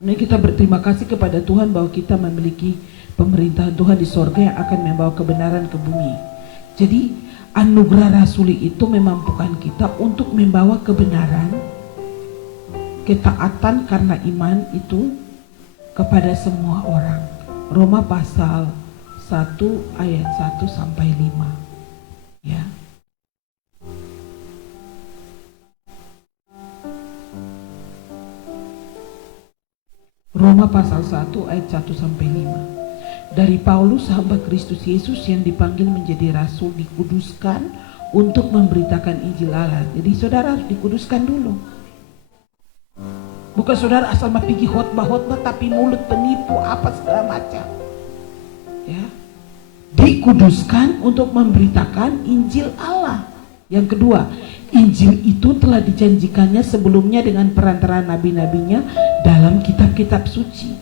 ini kita berterima kasih kepada Tuhan bahwa kita memiliki pemerintahan Tuhan di sorga yang akan membawa kebenaran ke bumi. Jadi anugerah rasuli itu memampukan kita untuk membawa kebenaran, ketaatan karena iman itu kepada semua orang. Roma pasal 1 ayat 1 sampai 5. Ya. Roma pasal 1 ayat 1 sampai 5. Dari Paulus hamba Kristus Yesus yang dipanggil menjadi rasul, dikuduskan untuk memberitakan Injil Allah. Jadi saudara harus dikuduskan dulu. Bukan saudara asal pergi khotbah-khotbah tapi mulut penipu apa segala macam. Ya. Dikuduskan untuk memberitakan Injil Allah. Yang kedua, Injil itu telah dijanjikannya sebelumnya dengan perantaraan nabi-nabinya dalam kitab-kitab suci.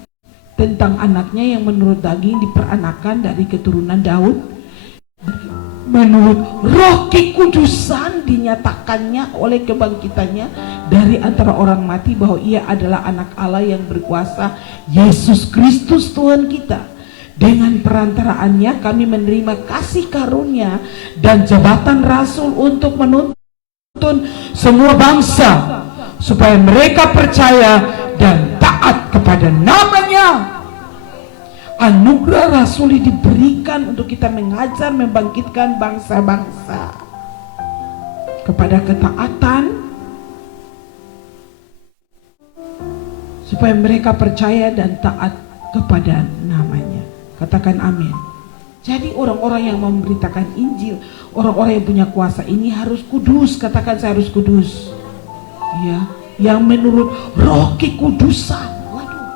Tentang anaknya yang menurut daging diperanakan dari keturunan Daud. Menurut roh kekudusan dinyatakannya oleh kebangkitannya dari antara orang mati bahwa ia adalah anak Allah yang berkuasa, Yesus Kristus Tuhan kita. Dengan perantaraannya kami menerima kasih karunia dan jabatan rasul untuk menuntun semua bangsa supaya mereka percaya dan taat kepada namanya. Anugerah rasuli diberikan untuk kita mengajar, membangkitkan bangsa-bangsa kepada ketaatan supaya mereka percaya dan taat kepada namanya. Katakan amin. Jadi orang-orang yang memberitakan Injil, orang-orang yang punya kuasa ini harus kudus. Katakan saya harus kudus. Ya, yang menurut roh kekudusan. Waduh.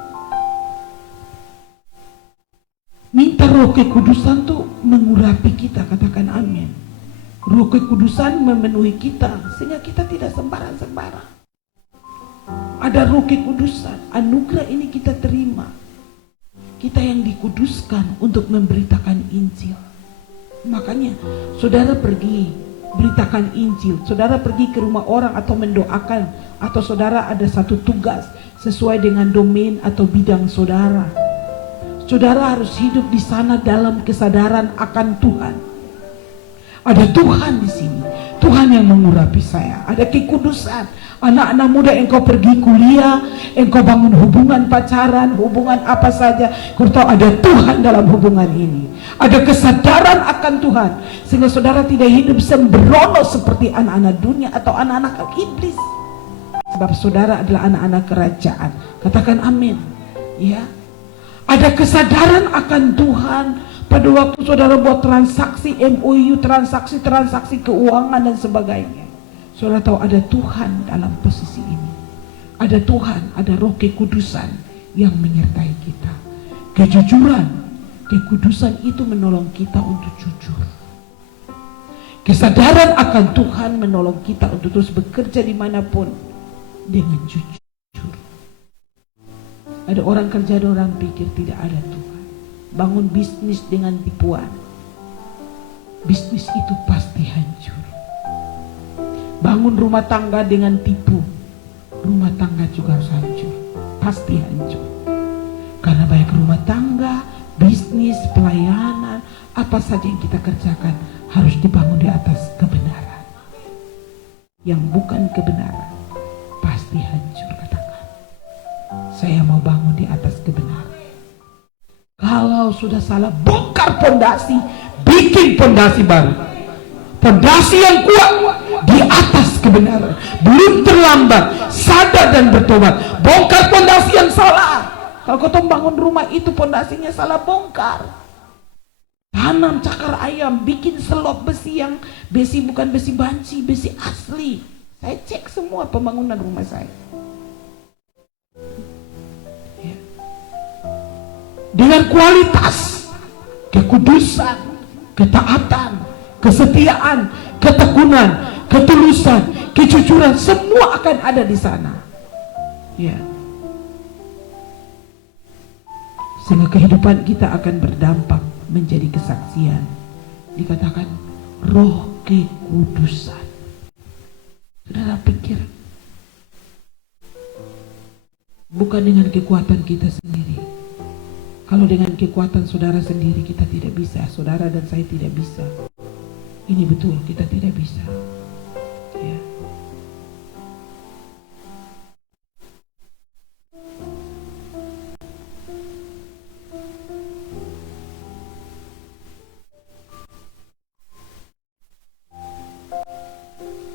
Minta roh kekudusan tuh mengurapi kita. Katakan amin. Roh Kekudusan memenuhi kita sehingga kita tidak sembarang-sembarang. Ada Roh Kekudusan, anugerah ini kita terima. Kita yang dikuduskan untuk memberitakan Injil. Makanya saudara pergi beritakan Injil, saudara pergi ke rumah orang atau mendoakan, atau saudara ada satu tugas sesuai dengan domain atau bidang saudara. Saudara harus hidup di sana dalam kesadaran akan Tuhan. Ada Tuhan di sini, Tuhan yang mengurapi saya. Ada kekudusan. Anak-anak muda, engkau pergi kuliah, engkau bangun hubungan pacaran, hubungan apa saja, kau tahu ada Tuhan dalam hubungan ini. Ada kesadaran akan Tuhan, sehingga saudara tidak hidup sembrono seperti anak-anak dunia atau anak-anak iblis. Sebab saudara adalah anak-anak kerajaan. Katakan amin. Ya, ada kesadaran akan Tuhan. Pada waktu saudara buat transaksi MOU, transaksi keuangan dan sebagainya, saudara tahu ada Tuhan dalam posisi ini. Ada Tuhan, ada Roh Kekudusan yang menyertai kita. Kejujuran, kekudusan itu menolong kita untuk jujur. Kesadaran akan Tuhan menolong kita untuk terus bekerja dimanapun dengan jujur. Ada orang kerja, ada orang pikir tidak ada Tuhan. Bangun bisnis dengan tipuan, bisnis itu pasti hancur. Bangun rumah tangga dengan tipu, rumah tangga juga harus hancur, pasti hancur. Karena baik rumah tangga, bisnis, pelayanan, apa saja yang kita kerjakan harus dibangun di atas kebenaran. Yang bukan kebenaran pasti hancur. Katakan, saya mau bangun di atas kebenaran. Kalau sudah salah, bongkar pondasi, bikin pondasi baru. Pondasi yang kuat di atas kebenaran. Belum terlambat, sadar dan bertobat. Bongkar pondasi yang salah. Kalau kau bangun rumah itu pondasinya salah, bongkar. Tanam cakar ayam, bikin selop besi yang besi bukan besi banci, besi asli. Saya cek semua pembangunan rumah saya. Dengan kualitas, kekudusan, ketaatan, kesetiaan, ketekunan, ketulusan, kejujuran, semua akan ada di sana. Ya. Sehingga kehidupan kita akan berdampak menjadi kesaksian. Dikatakan Roh Kekudusan. Saudara pikir, bukan dengan kekuatan kita sendiri. Kalau dengan kekuatan saudara sendiri kita tidak bisa, saudara dan saya tidak bisa. Ini betul, kita tidak bisa. Ya.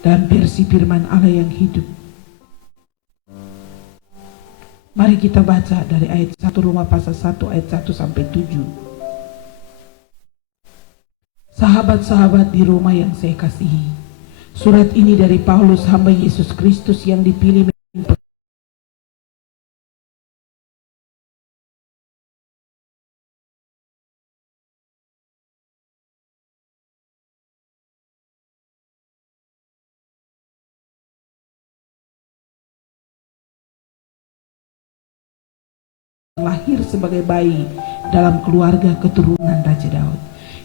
Dan versi firman Allah yang hidup. Mari kita baca dari ayat 1 Roma pasal 1 ayat 1 sampai 7. Sahabat-sahabat di Roma yang saya kasihi, surat ini dari Paulus, hamba Yesus Kristus yang dipilih lahir sebagai bayi dalam keluarga keturunan Raja Daud.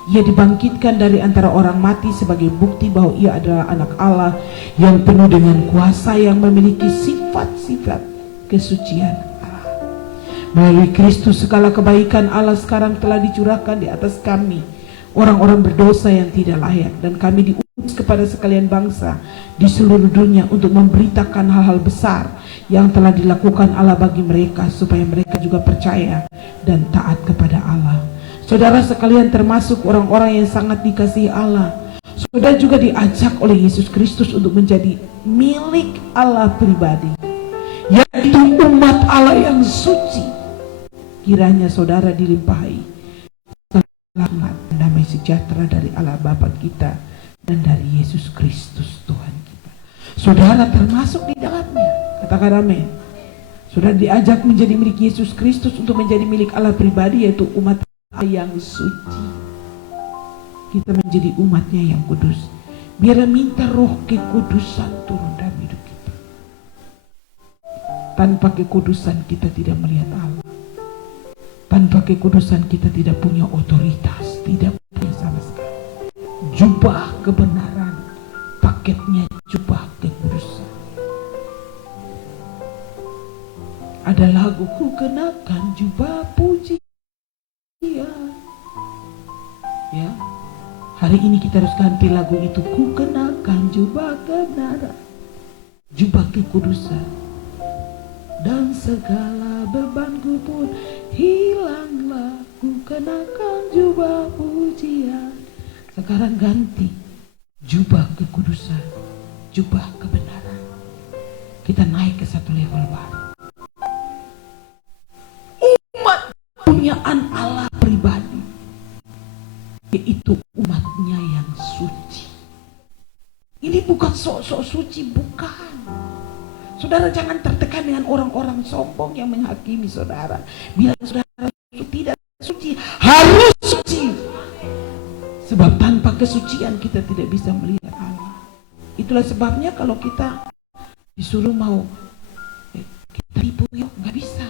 Ia dibangkitkan dari antara orang mati sebagai bukti bahwa ia adalah anak Allah yang penuh dengan kuasa, yang memiliki sifat-sifat kesucian Allah. Melalui Kristus segala kebaikan Allah sekarang telah dicurahkan di atas kami, orang-orang berdosa yang tidak layak, dan kami diutus kepada sekalian bangsa di seluruh dunia untuk memberitakan hal-hal besar yang telah dilakukan Allah bagi mereka, supaya mereka juga percaya dan taat kepada Allah. Saudara sekalian, termasuk orang-orang yang sangat dikasihi Allah, saudara juga diajak oleh Yesus Kristus untuk menjadi milik Allah pribadi, yaitu umat Allah yang suci. Kiranya saudara dilimpahi selamat dan damai sejahtera dari Allah Bapa kita dan dari Yesus Kristus Tuhan kita. Saudara termasuk di dalamnya. Katakan amin. Saudara diajak menjadi milik Yesus Kristus untuk menjadi milik Allah pribadi, yaitu umat Allah yang suci. Kita menjadi umatnya yang kudus. Biarlah minta roh kekudusan turun dalam hidup kita. Tanpa kekudusan kita tidak melihat Allah. Tanpa kekudusan kita tidak punya otoritas, tidak punya sama sekali. Jubah kebenaran, paketnya jubah kekudusan. Ada lagu, ku kenakan jubah pujian. Ya, hari ini kita harus ganti lagu itu. Ku kenakan jubah kebenaran, jubah kekudusan, dan segala bebanku pun hilanglah. Ku kenakan jubah pujian. Sekarang ganti jubah kekudusan, jubah kebenaran. Kita naik ke satu level baru. Umat punyaan Allah pribadi, yaitu umatnya yang suci. Ini bukan sok-sok suci, bukan. Saudara jangan tertekan dengan orang-orang sombong yang menghakimi saudara. Bila saudara tidak suci, harus suci. Sebab tanpa kesucian kita tidak bisa melihat Allah. Itulah sebabnya kalau kita disuruh mau kita tipu, yuk, gak bisa.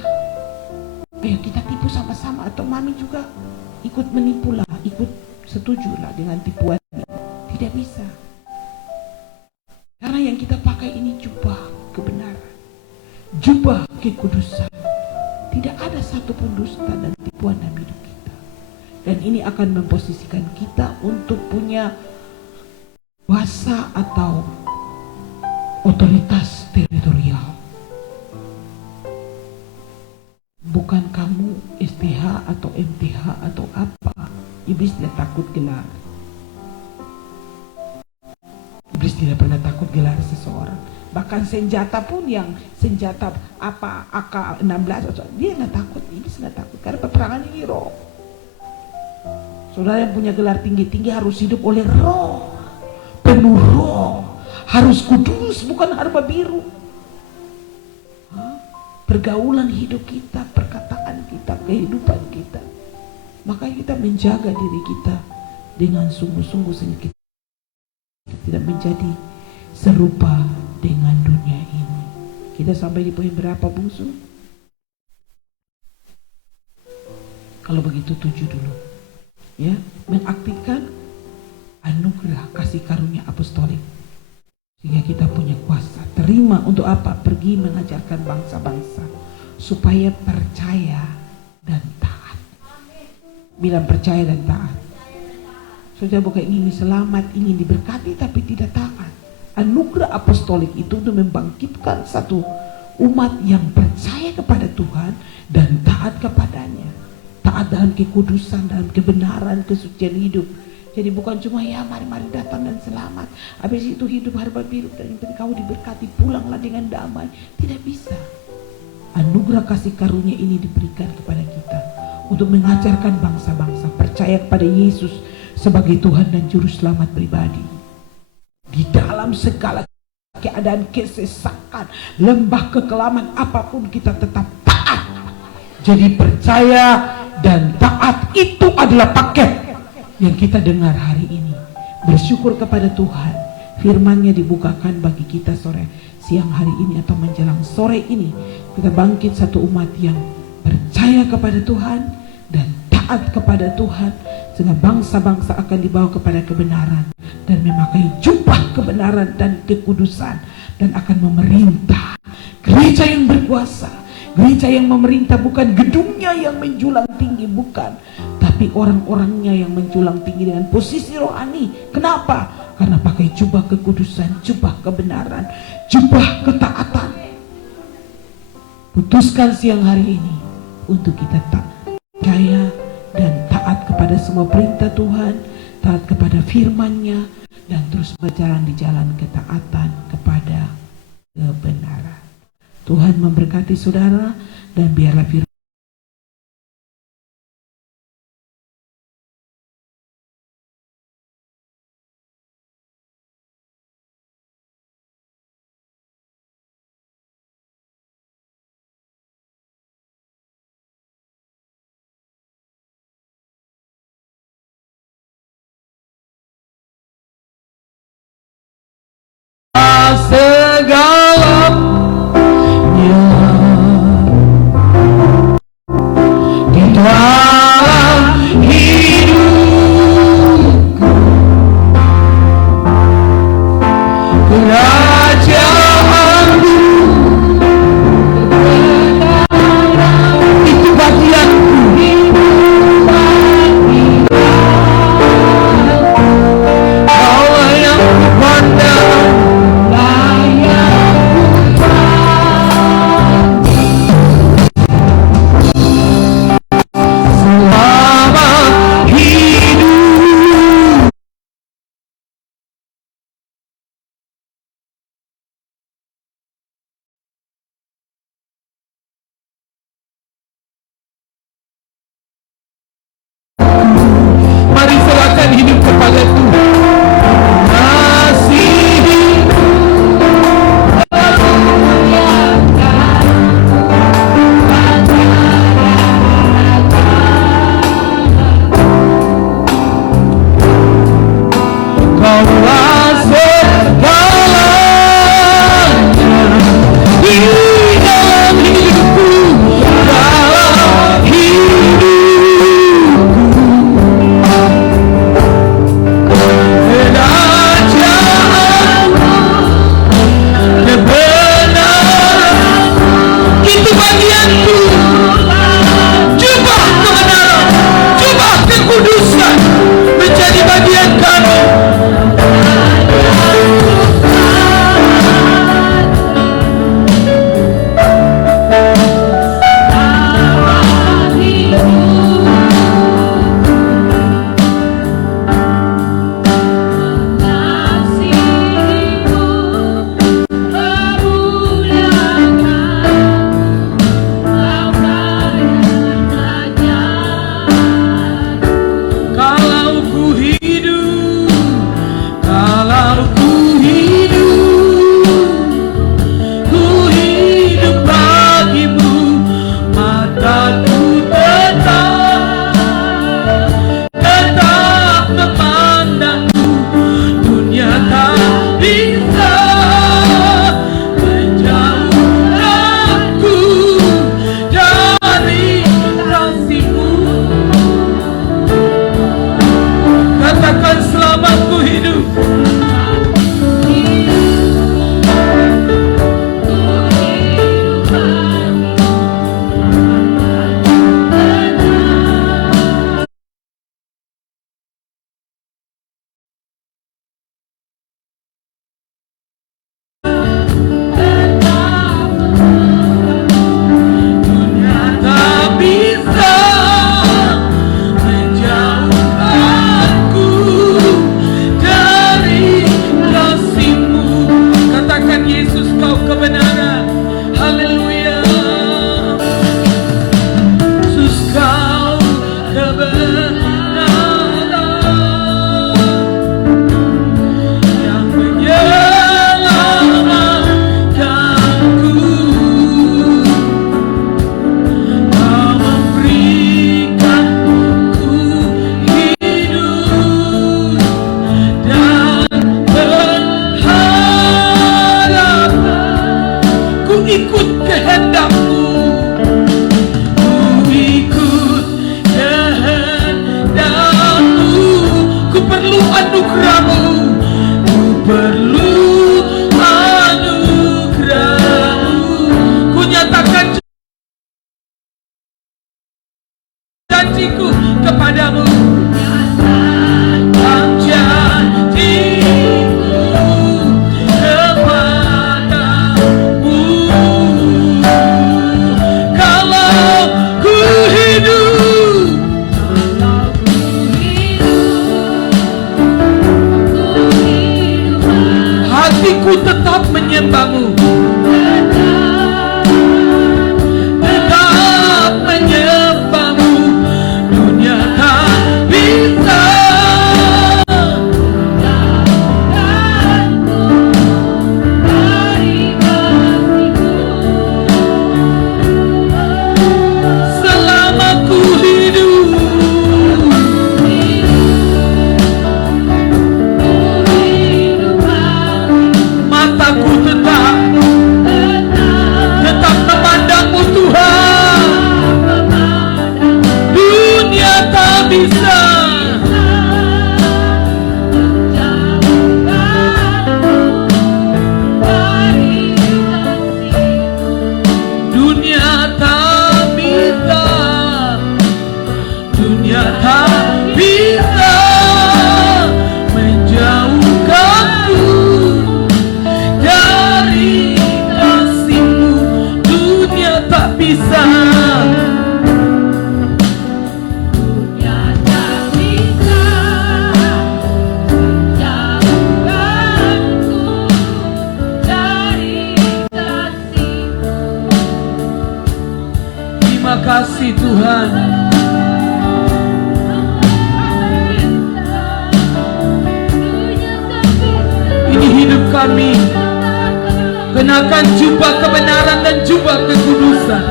Ayo kita tipu sama-sama, atau mami juga ikut menipu lah, ikut setujulah dengan tipuan ini. Tidak bisa. Karena yang kita pakai ini jubah kebenaran, jubah kekudusan. Tidak ada satupun dusta dan tipuan dalam hidup kita. Dan ini akan memposisikan kita untuk punya kuasa atau otoritas teritorial. Bukan kamu STH atau MTH atau apa. Iblis tidak takut gelar. Iblis tidak pernah takut gelar seseorang. Bahkan senjata pun, yang senjata apa AK-16, dia nggak takut. Iblis nggak takut karena peperangan ini roh. Saudara yang punya gelar tinggi-tinggi harus hidup oleh roh, penuh roh, harus kudus, bukan harba biru. Pergaulan hidup kita, perkataan kita, kehidupan kita, maka kita menjaga diri kita dengan sungguh-sungguh sehingga kita tidak menjadi serupa dengan dunia ini. Kita sampai di poin berapa, bungsu? Kalau begitu 7 dulu. Ya, mengaktifkan anugerah kasih karunia apostolik sehingga kita punya kuasa. Terima untuk apa? Pergi mengajarkan bangsa-bangsa supaya percaya dan taat. Bilang percaya dan taat. Saudara bukan ingin selamat, ingin diberkati tapi tidak taat. Anugerah apostolik itu untuk membangkitkan satu umat yang percaya kepada Tuhan dan taat kepadanya. Taat dalam kekudusan, dalam kebenaran, kesucian hidup. Jadi bukan cuma ya mari-mari datang dan selamat, habis itu hidup harba biru dan yang penting kau diberkati, pulanglah dengan damai. Tidak bisa. Anugerah kasih karunia ini diberikan kepada kita untuk mengajarkan bangsa-bangsa percaya kepada Yesus sebagai Tuhan dan Juru Selamat pribadi. Di dalam segala keadaan kesesakan, lembah kekelaman apapun kita tetap taat. Jadi percaya dan taat itu adalah paket yang kita dengar hari ini. Bersyukur kepada Tuhan, firman-Nya dibukakan bagi kita siang hari ini atau menjelang sore ini. Kita bangkit satu umat yang percaya kepada Tuhan dan taat kepada Tuhan, sehingga bangsa-bangsa akan dibawa kepada kebenaran dan memakai jubah kebenaran dan kekudusan dan akan memerintah. Gereja yang berkuasa, gereja yang memerintah, bukan gedungnya yang menjulang tinggi, bukan, tapi orang-orangnya yang menjulang tinggi dengan posisi rohani. Kenapa? Karena pakai jubah kekudusan, jubah kebenaran, jubah ketaatan. Putuskan siang hari ini untuk kita percaya dan taat kepada semua perintah Tuhan, taat kepada firman-Nya, dan terus berjalan di jalan ketaatan kepada kebenaran. Tuhan memberkati saudara, dan biarlah firman hatiku tetap menyembahmu, tetap menyembahmu. Dunia tak bisa selama ku hidup. Mataku tetap memandangmu Tuhan. Dunia tak bisa dunia tak bisa dunia tak bisa menjauhkanku dari kasihmu. Dunia tak bisa Terima kasih Tuhan. Ini hidup kami, kenakan jubah kebenaran dan jubah kekudusan.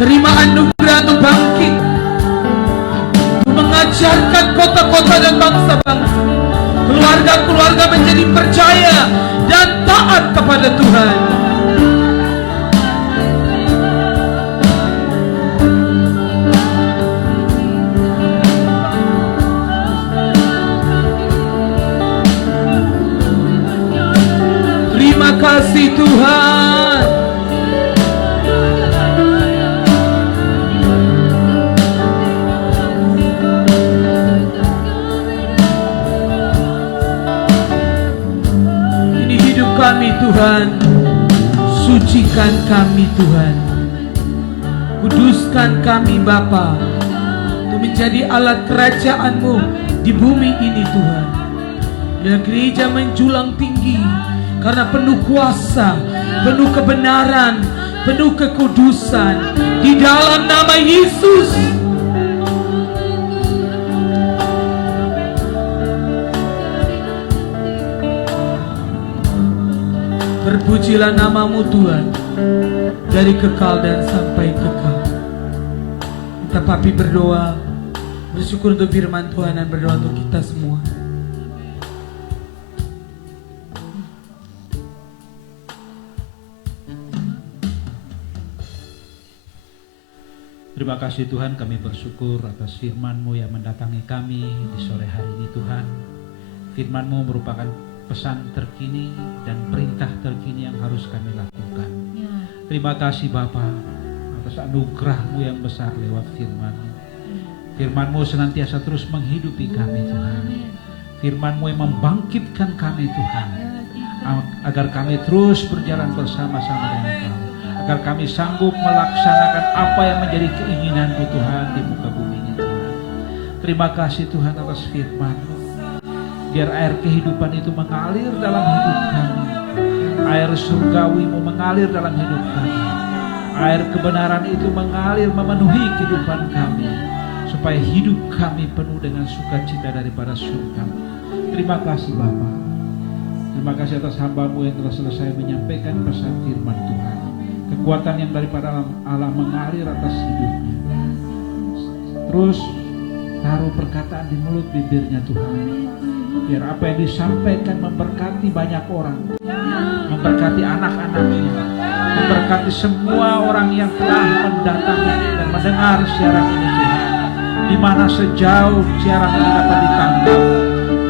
Terima anugerah untuk bangkit, untuk mengajarkan kota-kota dan bangsa-bangsa, keluarga-keluarga menjadi percaya dan taat kepada Tuhan. Terima kasih Tuhan. Ini hidup kami Tuhan. Sucikan kami Tuhan. Kuduskan kami Bapa, untuk menjadi alat kerajaan-Mu di bumi ini Tuhan. Biar gereja menjulang tinggi karena penuh kuasa, penuh kebenaran, penuh kekudusan di dalam nama Yesus. Terpujilah namamu Tuhan, dari kekal dan sampai kekal. Kita papi berdoa, bersyukur untuk firman Tuhan dan berdoa untuk kita semua. Terima kasih Tuhan, kami bersyukur atas firman-Mu yang mendatangi kami di sore hari ini Tuhan. Firman-Mu merupakan pesan terkini dan perintah terkini yang harus kami lakukan. Terima kasih Bapa atas anugerah-Mu yang besar lewat firman-Mu. Firman-Mu senantiasa terus menghidupi kami Tuhan. Firman-Mu yang membangkitkan kami Tuhan, agar kami terus berjalan bersama-sama dengan Kau, agar kami sanggup melaksanakan apa yang menjadi keinginan-Mu Tuhan di muka bumi ini Tuhan. Terima kasih Tuhan atas firman-Mu. Biar air kehidupan itu mengalir dalam hidup kami. Air surgawi-Mu mengalir dalam hidup kami. Air kebenaran itu mengalir memenuhi kehidupan kami, supaya hidup kami penuh dengan sukacita daripada surga. Terima kasih Bapa. Terima kasih atas hamba-Mu yang telah selesai menyampaikan pesan firman Tuhan. Kekuatan yang daripada Allah mengalir atas hidupnya. Terus taruh perkataan di mulut bibirnya Tuhan. Biar apa yang disampaikan memberkati banyak orang, memberkati anak-anaknya, memberkati semua orang yang telah mendatangi dan mendengar siaran ini Tuhan. Di mana sejauh siaran ini dapat ditangkap,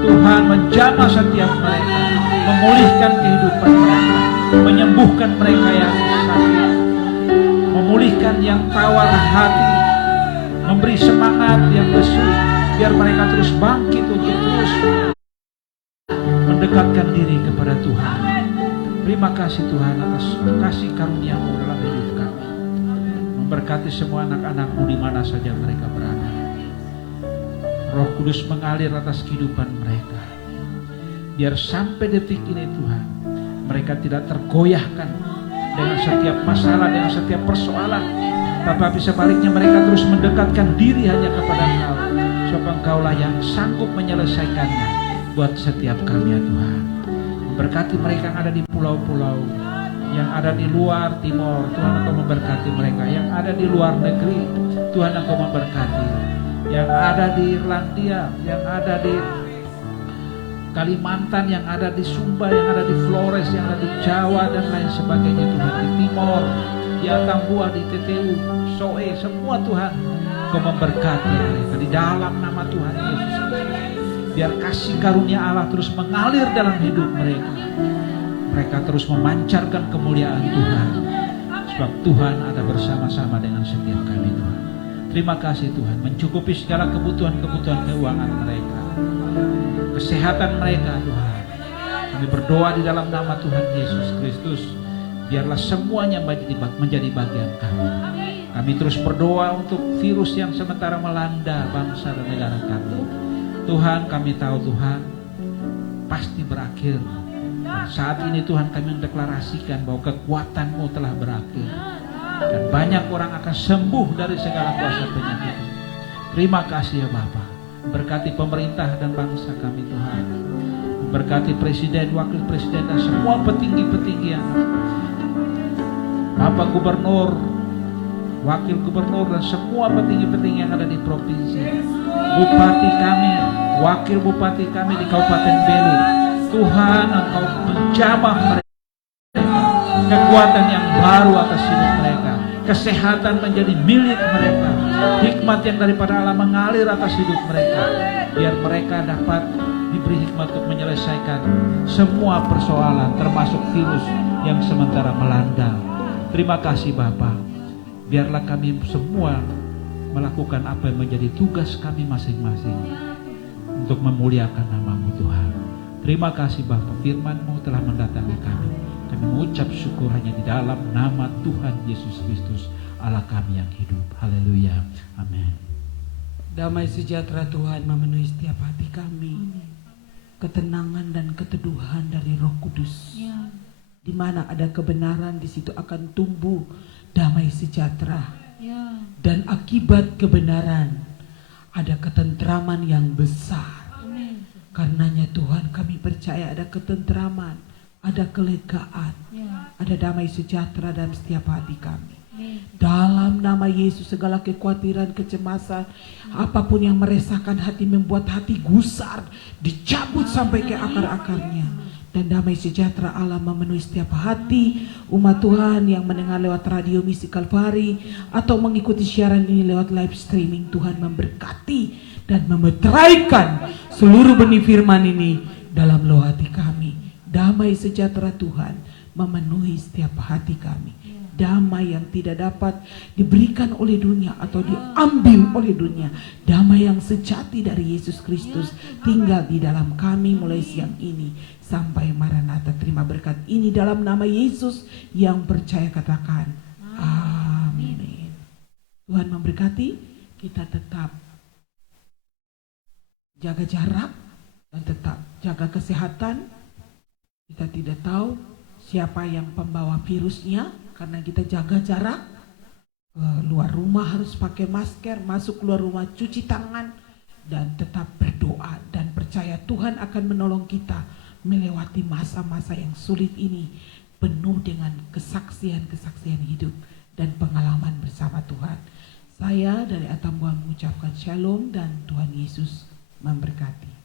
Tuhan menjamah setiap mereka, memulihkan kehidupan mereka, menyembuhkan mereka yang sakit, memulihkan yang tawar hati, memberi semangat yang lesu, biar mereka terus bangkit untuk terus mendekatkan diri kepada Tuhan. Terima kasih Tuhan atas kasih karunia-Mu dalam hidup kami. Memberkati semua anak-anak-Mu di mana saja mereka berada. Roh Kudus mengalir atas kehidupan mereka. Biar sampai detik ini Tuhan, mereka tidak tergoyahkan dengan setiap masalah, dengan setiap persoalan. Tetapi sebaliknya mereka terus mendekatkan diri hanya kepada Engkau. Sebab Engkaulah yang sanggup menyelesaikannya buat setiap kami ya Tuhan. Berkati mereka yang ada di pulau-pulau, yang ada di luar timur, Tuhan Engkau memberkati mereka. Yang ada di luar negeri, Tuhan Engkau memberkati. Yang ada di Irlandia, yang ada di Kalimantan, yang ada di Sumba, yang ada di Flores, yang ada di Jawa dan lain sebagainya Tuhan. Di Timor, di Atambua, di TTU, Soe, semua Tuhan Kau memberkati mereka di dalam nama Tuhan Yesus Kristus. Biar kasih karunia Allah terus mengalir dalam hidup mereka. Mereka terus memancarkan kemuliaan Tuhan. Sebab Tuhan ada bersama-sama dengan setiap kami Tuhan. Terima kasih Tuhan, mencukupi segala kebutuhan-kebutuhan keuangan mereka, kesehatan mereka Tuhan. Kami berdoa di dalam nama Tuhan Yesus Kristus. Biarlah semuanya menjadi bagian kami. Kami terus berdoa untuk virus yang sementara melanda bangsa dan negara kami. Tuhan, kami tahu Tuhan pasti berakhir. Dan saat ini Tuhan kami mendeklarasikan bahwa kekuatan-Mu telah berakhir. Dan banyak orang akan sembuh dari segala kuasa penyakit. Terima kasih ya Bapa. Berkati pemerintah dan bangsa kami Tuhan. Berkati presiden, wakil presiden dan semua petinggi-petinggi yang Bapak Gubernur, Wakil Gubernur dan semua petinggi-petinggi yang ada di provinsi, Bupati kami, Wakil Bupati kami di Kabupaten Belu, Tuhan Engkau menjamah mereka, kekuatan yang baru atas hidup mereka, kesehatan menjadi milik mereka, hikmat yang daripada Allah mengalir atas hidup mereka, biar mereka dapat diberi hikmat untuk menyelesaikan semua persoalan termasuk virus yang sementara melanda. Terima kasih Bapa. Biarlah kami semua melakukan apa yang menjadi tugas kami masing-masing untuk memuliakan nama-Mu Tuhan. Terima kasih Bapa, firman-Mu telah mendatangi kami. Kami mengucap syukur hanya di dalam nama Tuhan Yesus Kristus, Allah kami yang hidup. Haleluya. Amin. Damai sejahtera Tuhan memenuhi setiap hati kami. Ketenangan dan keteduhan dari Roh Kudus. Di mana ada kebenaran, di situ akan tumbuh damai sejahtera. Dan akibat kebenaran ada ketentraman yang besar. Karenanya Tuhan kami percaya ada ketentraman, ada kelegaan, ada damai sejahtera dalam setiap hati kami. Dalam nama Yesus segala kekhawatiran, kecemasan, apapun yang meresahkan hati, membuat hati gusar, dicabut sampai ke akar-akarnya. Dan damai sejahtera Allah memenuhi setiap hati umat Tuhan yang mendengar lewat radio Misi Kalvari atau mengikuti siaran ini lewat live streaming. Tuhan memberkati dan memeteraikan seluruh benih firman ini dalam loh hati kami. Damai sejahtera Tuhan memenuhi setiap hati kami. Damai yang tidak dapat diberikan oleh dunia atau diambil oleh dunia. Damai yang sejati dari Yesus Kristus tinggal di dalam kami mulai siang ini sampai Maranatha. Terima berkat ini dalam nama Yesus yang percaya katakan amin. Tuhan memberkati. Kita tetap jaga jarak dan tetap jaga kesehatan. Kita tidak tahu siapa yang pembawa virusnya. Karena kita jaga jarak, keluar rumah harus pakai masker, masuk keluar rumah cuci tangan, dan tetap berdoa dan percaya Tuhan akan menolong kita melewati masa-masa yang sulit ini penuh dengan kesaksian-kesaksian hidup dan pengalaman bersama Tuhan. Saya dari Atambua mengucapkan shalom dan Tuhan Yesus memberkati.